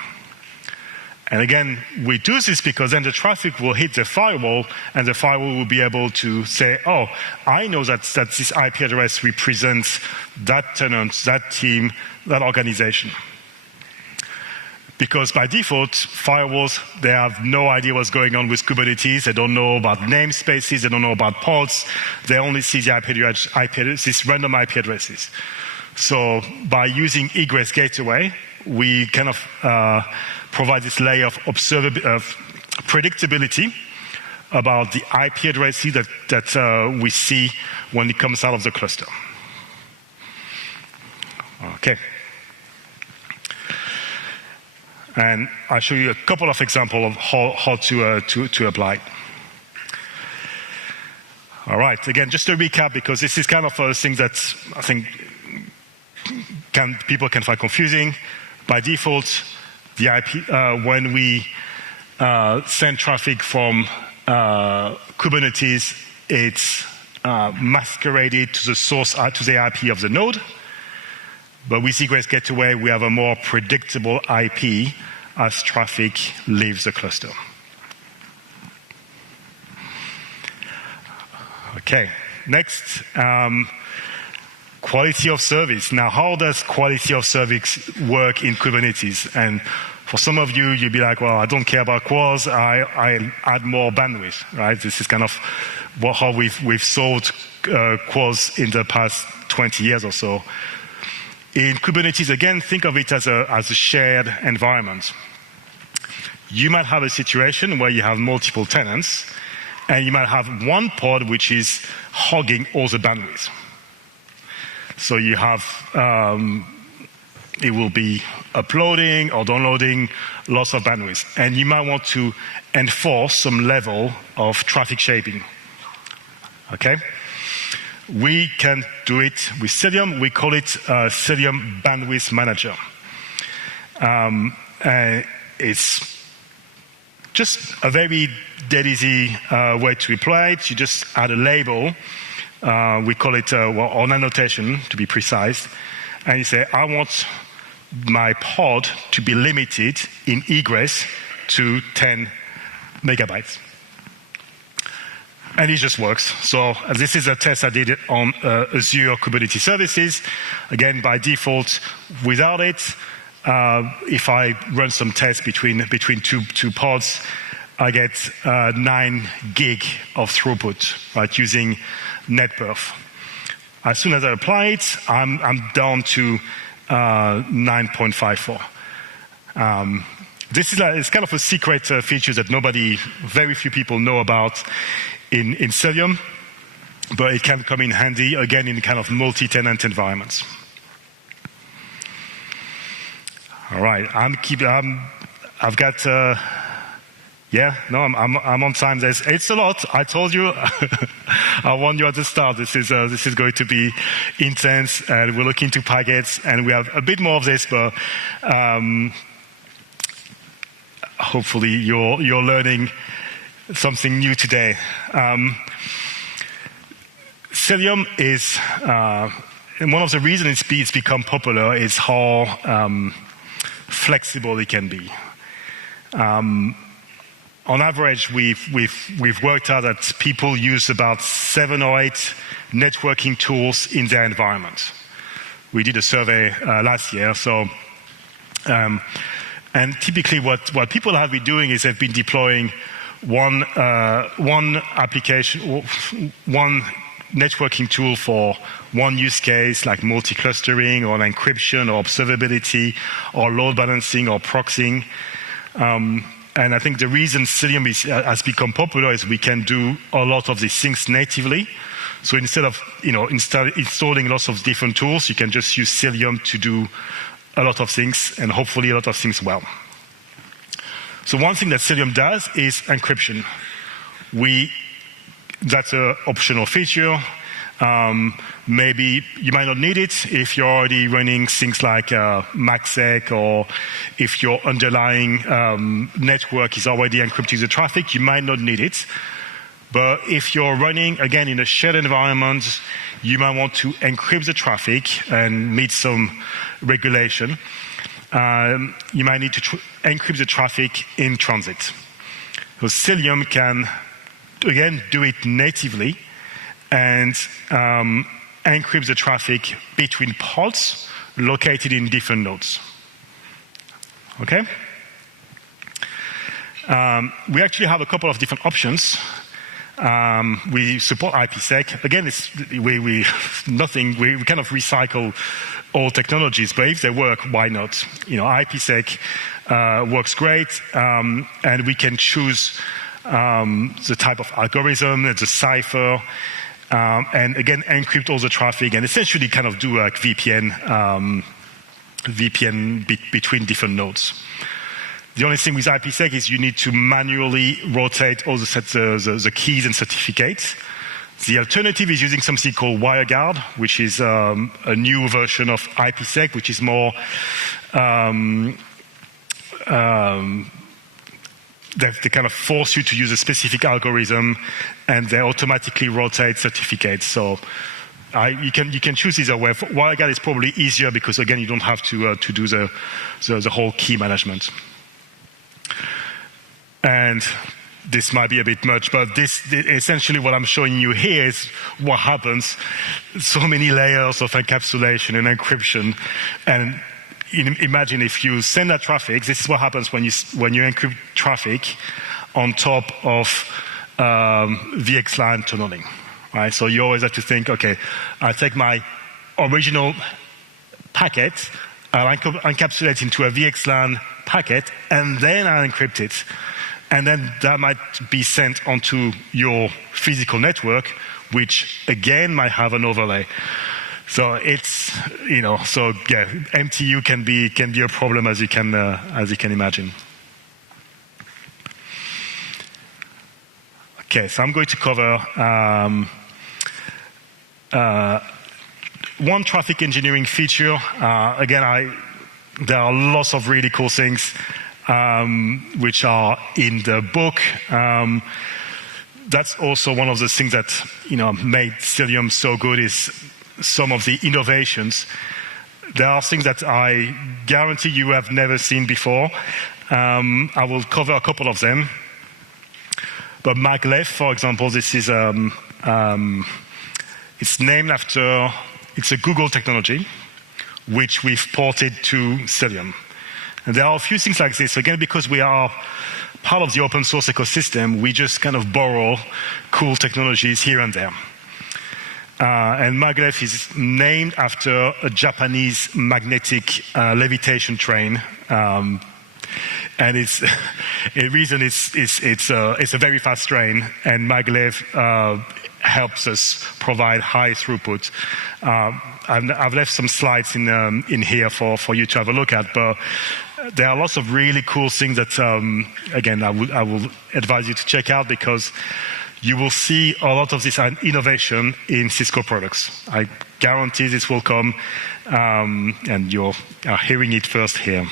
And again, we do this because then the traffic will hit the firewall, and the firewall will be able to say, oh, I know that this IP address represents that tenant, that team, that organization. Because by default, firewalls, they have no idea what's going on with Kubernetes. They don't know about namespaces. They don't know about pods. They only see the these random IP addresses. So by using egress gateway, we kind of provide this layer of predictability about the IP addresses that we see when it comes out of the cluster. Okay. And I'll show you a couple of examples of how to apply. All right, again, just to recap, because this is kind of a thing that I think people can find confusing. By default, the IP, when we send traffic from Kubernetes, it's masqueraded to the source, to the IP of the node. But with egress gateway, we have a more predictable IP as traffic leaves the cluster. Okay, next, quality of service. Now, how does quality of service work in Kubernetes? And for some of you, you'll be like, well, I don't care about quals, I add more bandwidth, right? This is kind of how we've solved quals in the past 20 years or so. In Kubernetes, again, think of it as a shared environment. You might have a situation where you have multiple tenants, and you might have one pod which is hogging all the bandwidth. So you have, it will be uploading or downloading lots of bandwidth. And you might want to enforce some level of traffic shaping. Okay? We can do it with Cilium. We call it Cilium Bandwidth Manager. It's just a very dead easy way to apply it. You just add a label. We call it an annotation, to be precise. And you say, I want my pod to be limited in egress to 10 megabytes. And it just works. So this is a test I did on Azure Kubernetes services. Again, by default, without it, if I run some tests between two pods, I get 9 gig of throughput, right, using netperf. As soon as I apply it, I'm down to 9.54. This is it's kind of a secret feature that very few people know about in Cilium, but it can come in handy, again, in kind of multi-tenant environments. All right, I'm on time. It's a lot. I told you. I warned you at the start. This is going to be intense, and we're looking to packets, and we have a bit more of this, but hopefully you're learning something new today. Cilium is and one of the reasons it's become popular is how flexible it can be. On average, we've worked out that people use about 7 or 8 networking tools in their environment. We did a survey last year, so and typically what people have been doing is they've been deploying one application, one networking tool for one use case, like multi-clustering or encryption or observability or load balancing or proxying. And I think the reason Cilium has become popular is we can do a lot of these things natively. So instead of installing lots of different tools, you can just use Cilium to do a lot of things, and hopefully a lot of things well. So one thing that Cilium does is encryption. That's an optional feature. Maybe you might not need it if you're already running things like MACsec, or if your underlying network is already encrypting the traffic, you might not need it. But if you're running, again, in a shared environment, you might want to encrypt the traffic and meet some regulation. You might need to encrypt the traffic in transit. So Cilium can, again, do it natively and encrypt the traffic between pods located in different nodes. Okay? We actually have a couple of different options. We support IPsec. Again, we kind of recycle all technologies, but if they work, why not? IPsec works great, and we can choose the type of algorithm, the cipher, and again, encrypt all the traffic, and essentially kind of do like VPN between different nodes. The only thing with IPsec is you need to manually rotate all the keys and certificates. The alternative is using something called WireGuard, which is a new version of IPsec, which is more they kind of force you to use a specific algorithm, and they automatically rotate certificates. So you can choose either way. WireGuard is probably easier because, again, you don't have to do the whole key management. And this might be a bit much, but essentially what I'm showing you here is what happens. So many layers of encapsulation and encryption. And imagine if you send that traffic, this is what happens when you encrypt traffic on top of VXLAN tunneling. Right? So you always have to think, okay, I take my original packet, I'll encapsulate into a VXLAN packet, and then I encrypt it. And then that might be sent onto your physical network, which again might have an overlay. So it's, MTU can be a problem, as you can imagine. Okay, so I'm going to cover one traffic engineering feature. Again, there are lots of really cool things. which are in the book. That's also one of the things that made Cilium so good is some of the innovations. There are things that I guarantee you have never seen before. I will cover a couple of them. But maglev, for example, this is it's named after, it's a Google technology, which we've ported to Cilium. And there are a few things like this. Again, because we are part of the open source ecosystem, we just kind of borrow cool technologies here and there. And maglev is named after a Japanese magnetic levitation train. And the reason it's a very fast train, and maglev helps us provide high throughput. I've left some slides in here for you to have a look at, but there are lots of really cool things that, again, I will advise you to check out, because you will see a lot of this innovation in Cisco products. I guarantee this will come, and you're hearing it first here.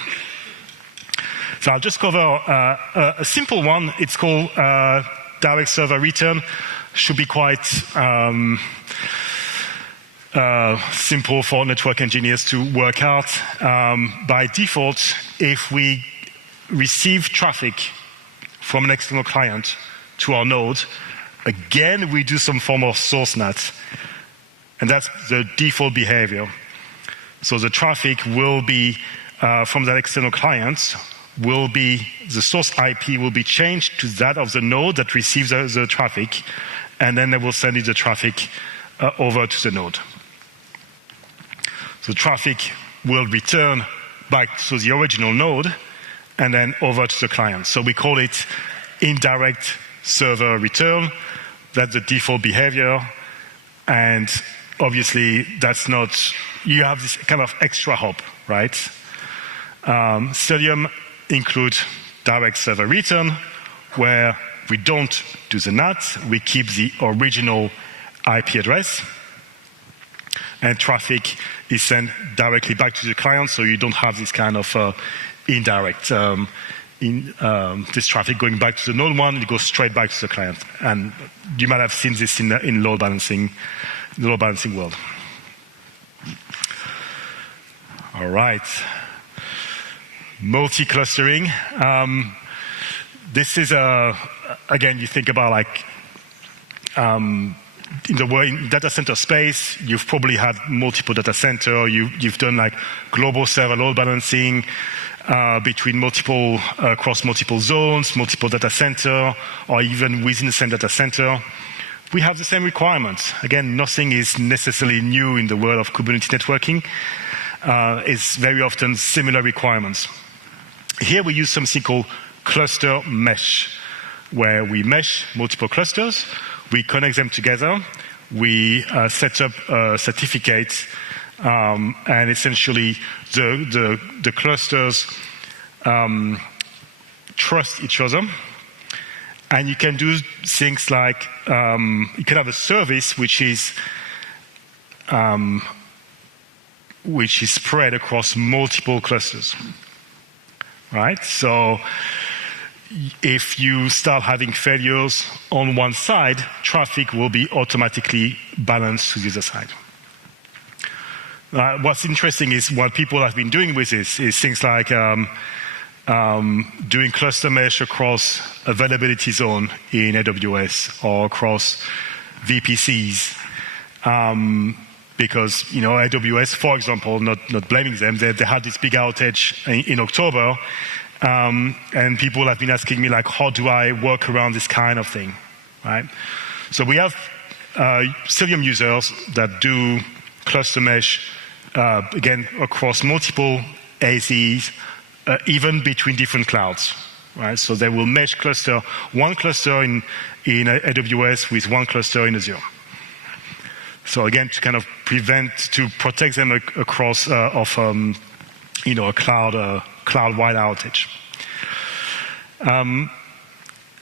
So I'll just cover a simple one. It's called direct server return. Should be quite simple for network engineers to work out. By default, if we receive traffic from an external client to our node, again, we do some form of source NAT. And that's the default behavior. So the traffic will be from that external client, the source IP will be changed to that of the node that receives the traffic, and then they will send the traffic over to the node. So traffic will return back to the original node and then over to the client. So we call it indirect server return. That's the default behavior. And obviously, that's not, you have this kind of extra hop, right? Cilium includes direct server return, where we don't do the NAT, we keep the original IP address, and traffic is sent directly back to the client, so you don't have this kind of indirect this traffic going back to the node one, it goes straight back to the client. And you might have seen this in load balancing, the load balancing world. All right. Multi-clustering. This is again, you think about like in data center space, you've probably had multiple data center. You've done like global server load balancing between across multiple zones, multiple data center, or even within the same data center. We have the same requirements. Again, nothing is necessarily new in the world of Kubernetes networking. It's very often similar requirements. Here we use something called cluster mesh, where we mesh multiple clusters, we connect them together, we set up a certificate, and essentially the clusters trust each other. And you can do things like, you can have a service which is spread across multiple clusters, right? So if you start having failures on one side, traffic will be automatically balanced to the other side. What's interesting is what people have been doing with this is things like doing cluster mesh across availability zone in AWS or across VPCs. Because, AWS, for example, not blaming them, they had this big outage in October, and people have been asking me, like, how do I work around this kind of thing, right? So we have Cilium users that do cluster mesh, again, across multiple AZs, even between different clouds, right? So they will mesh one cluster in AWS with one cluster in Azure. So again, to kind of protect them across a cloud-wide outage.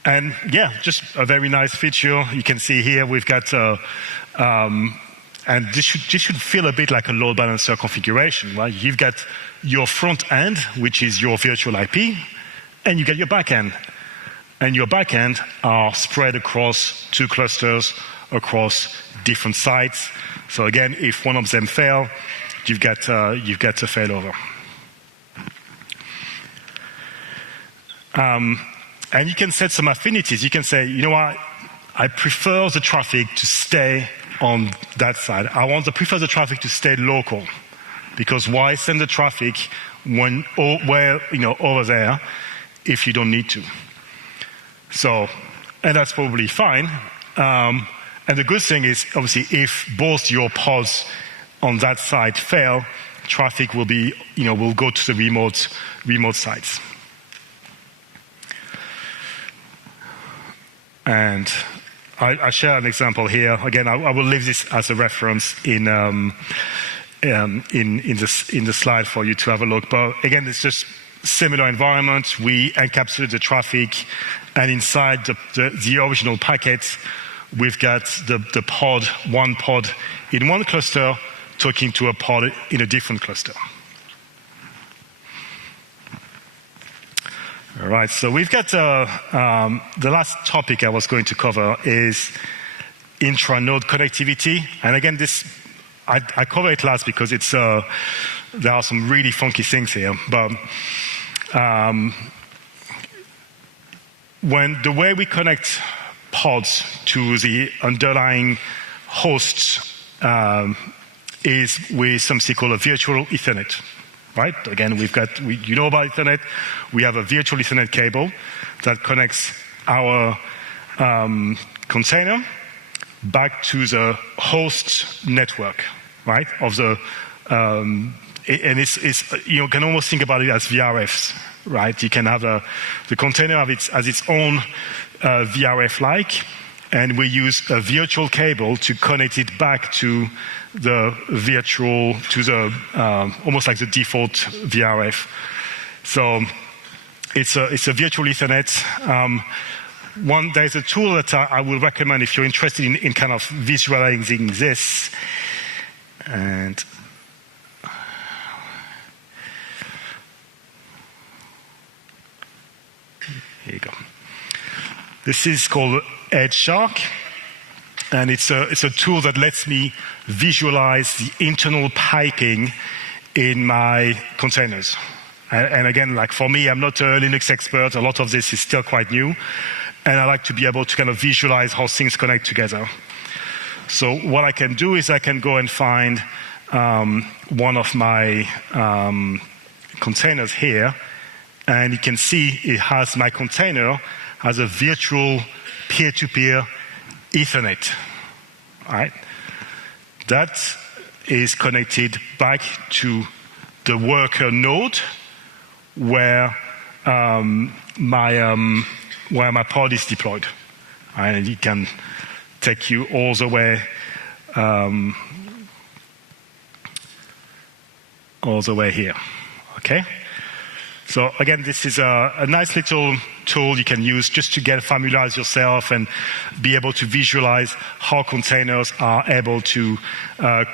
And yeah, just a very nice feature. You can see here we've got, and this should feel a bit like a load balancer configuration, right? You've got your front end, which is your virtual IP, and you get your backend. And your backend are spread across 2 clusters, across different sites. So again, if one of them fail, you've got a failover. And you can set some affinities. You can say, you know what, I prefer the traffic to stay on that side. prefer the traffic to stay local, because why send the traffic over there if you don't need to? So, and that's probably fine. And the good thing is, obviously, if both your pods on that side fail, traffic will go to the remote sites. And I share an example here. Again, I will leave this as a reference in the slide for you to have a look. But again, it's just similar environment. We encapsulate the traffic, and inside the original packet, we've got the pod, one pod in one cluster talking to a pod in a different cluster. All right, so we've got the last topic I was going to cover is intra-node connectivity. And again, I cover it last because there are some really funky things here. But the way we connect pods to the underlying hosts is with something called a virtual Ethernet. Right? Again, you know about Ethernet. We have a virtual Ethernet cable that connects our container back to the host network, right? And you can almost think about it as VRFs, right? You can have the container as its own VRF-like, and we use a virtual cable to connect it back to the virtual, almost like the default VRF. So it's a virtual Ethernet. There's a tool that I will recommend if you're interested in kind of visualizing this. And here you go. This is called EdgeShark, and it's a tool that lets me visualize the internal piping in my containers. And again, like for me, I'm not a Linux expert. A lot of this is still quite new, and I like to be able to kind of visualize how things connect together. So what I can do is I can go and find one of my containers here, and you can see it has my container has a virtual peer-to-peer Ethernet. All right? That is connected back to the worker node where my pod is deployed. All right? And it can take you all the way here. Okay? So again, this is a nice little tool you can use just to familiarize yourself and be able to visualize how containers are able to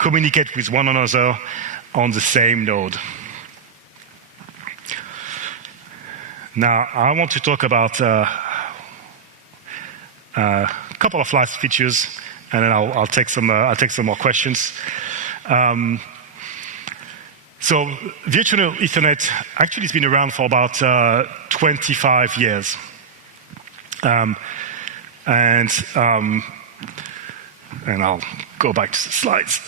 communicate with one another on the same node. Now, I want to talk about a couple of last features, and then I'll take some more questions. So virtual Ethernet actually has been around for about 25 years. And I'll go back to the slides.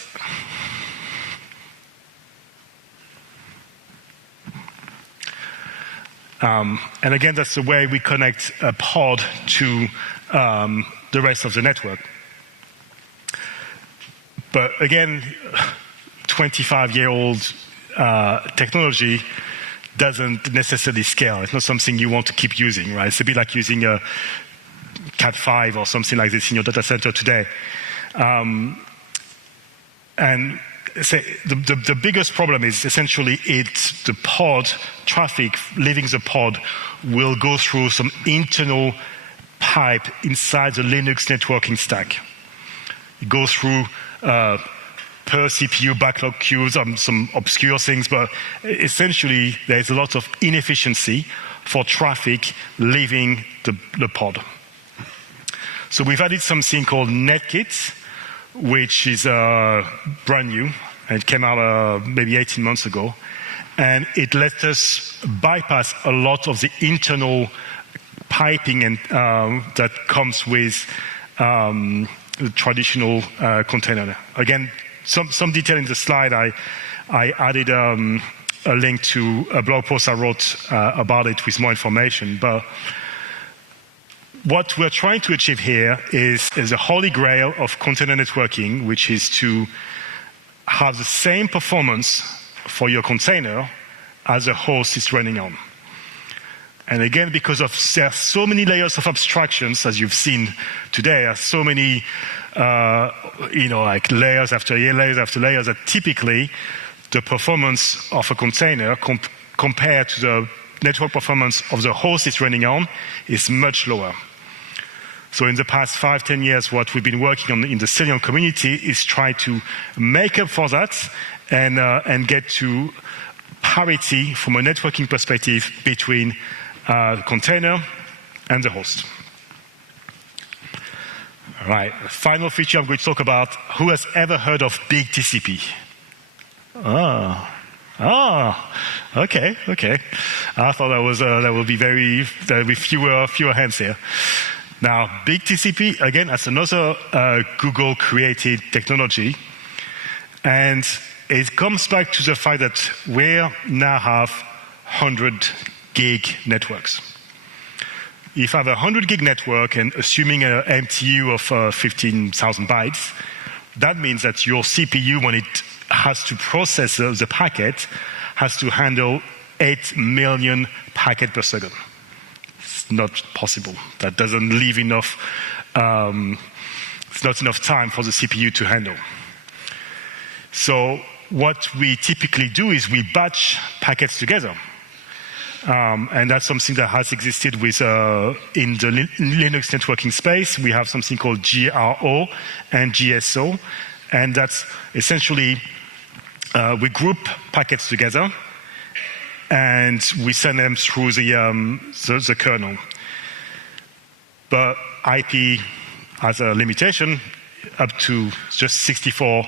And again, that's the way we connect a pod to the rest of the network. But again, 25-year-old technology doesn't necessarily scale. It's not something you want to keep using, right? It's a bit like using a Cat5 or something like this in your data center today. And the biggest problem is essentially the pod traffic leaving the pod will go through some internal pipe inside the Linux networking stack. It goes through per CPU backlog queues, some obscure things, but essentially there's a lot of inefficiency for traffic leaving the pod. So we've added something called Netkit, which is brand new. It came out maybe 18 months ago. And it lets us bypass a lot of the internal piping and that comes with the traditional container. Again, some detail in the slide. I added a link to a blog post I wrote about it with more information. But what we're trying to achieve here is the holy grail of container networking, which is to have the same performance for your container as a host is running on. And again, because there are so many layers of abstractions, as you've seen today, there are so many, like layers after layers after layers, that typically the performance of a container compared to the network performance of the host it's running on is much lower. So in the past 5-10 years, what we've been working on in the Selenium community is try to make up for that and get to parity from a networking perspective between the container and the host. All right, final feature I'm going to talk about. Who has ever heard of big TCP? Okay. I thought that would be there would be fewer hands here. Now, big TCP, again, that's another Google-created technology. And it comes back to the fact that we now have 100 gig networks. If I have a 100 gig network, and assuming an MTU of 15,000 bytes, that means that your CPU, when it has to process the packet, has to handle 8 million packets per second. Not possible. That doesn't leave enough, it's not enough time for the CPU to handle. So what we typically do is we batch packets together. And that's something that has existed with in the Linux networking space. We have something called GRO and GSO. And that's essentially, we group packets together and we send them through the kernel. But IP has a limitation up to just 64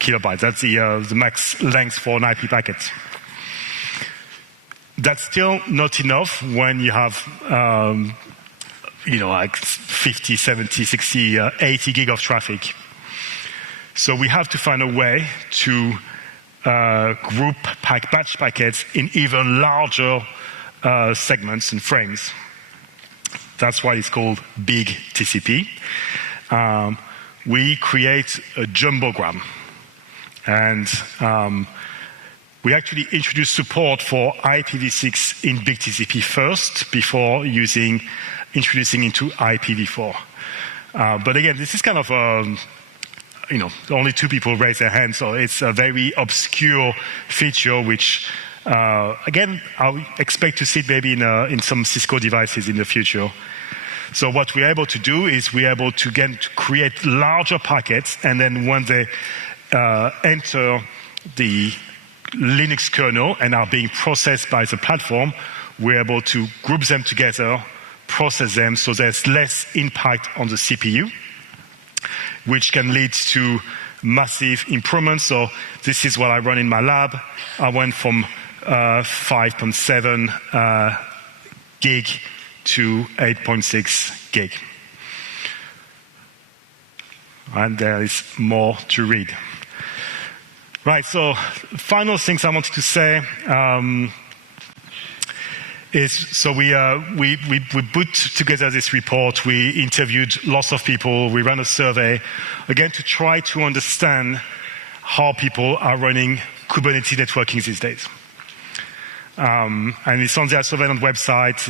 kilobytes. That's the max length for an IP packet. That's still not enough when you have, like 50, 70, 60, 80 gig of traffic. So we have to find a way to group batch packets in even larger segments and frames. That's why it's called big TCP. We create a jumbogram. And we actually introduced support for IPv6 in big TCP first before introducing into IPv4. But again, this is kind of only 2 people raise their hands, so it's a very obscure feature, which, again, I expect to see it maybe in some Cisco devices in the future. So what we're able to do is we're able to create larger packets, and then when they enter the Linux kernel and are being processed by the platform, we're able to group them together, process them, so there's less impact on the CPU, which can lead to massive improvements. So this is what I run in my lab. I went from 5.7 gig to 8.6 gig. And there is more to read. Right, so final things I wanted to say is, so we put together this report, we interviewed lots of people, we ran a survey, again, to try to understand how people are running Kubernetes networking these days. And it's on their surveillance website,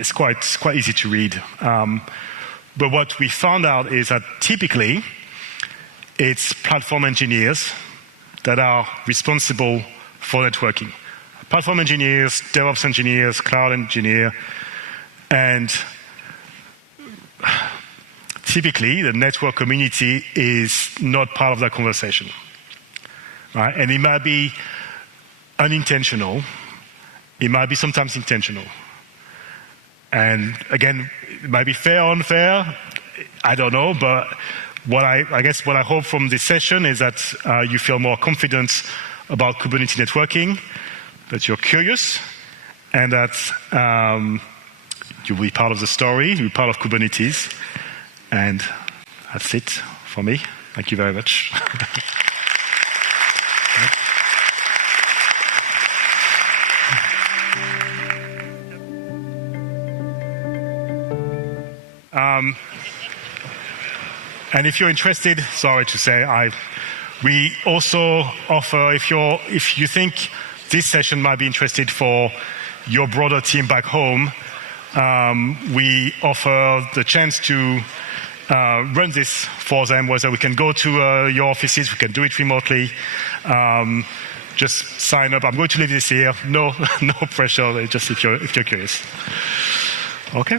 it's quite easy to read. But what we found out is that typically, it's platform engineers that are responsible for networking. Platform engineers, DevOps engineers, cloud engineer, and typically the network community is not part of that conversation. Right? And it might be unintentional, It might be sometimes intentional. And again, it might be fair or unfair, I don't know, but I guess what I hope from this session is that you feel more confident about Kubernetes networking, that you're curious, and that you'll be part of the story, you'll be part of Kubernetes. And that's it for me. Thank you very much. And if you're interested, sorry to say, we also offer, if you think this session might be interested for your broader team back home, we offer the chance to run this for them, whether we can go to your offices, we can do it remotely. Just sign up. I'm going to leave this here. No pressure, just if you're curious. Okay.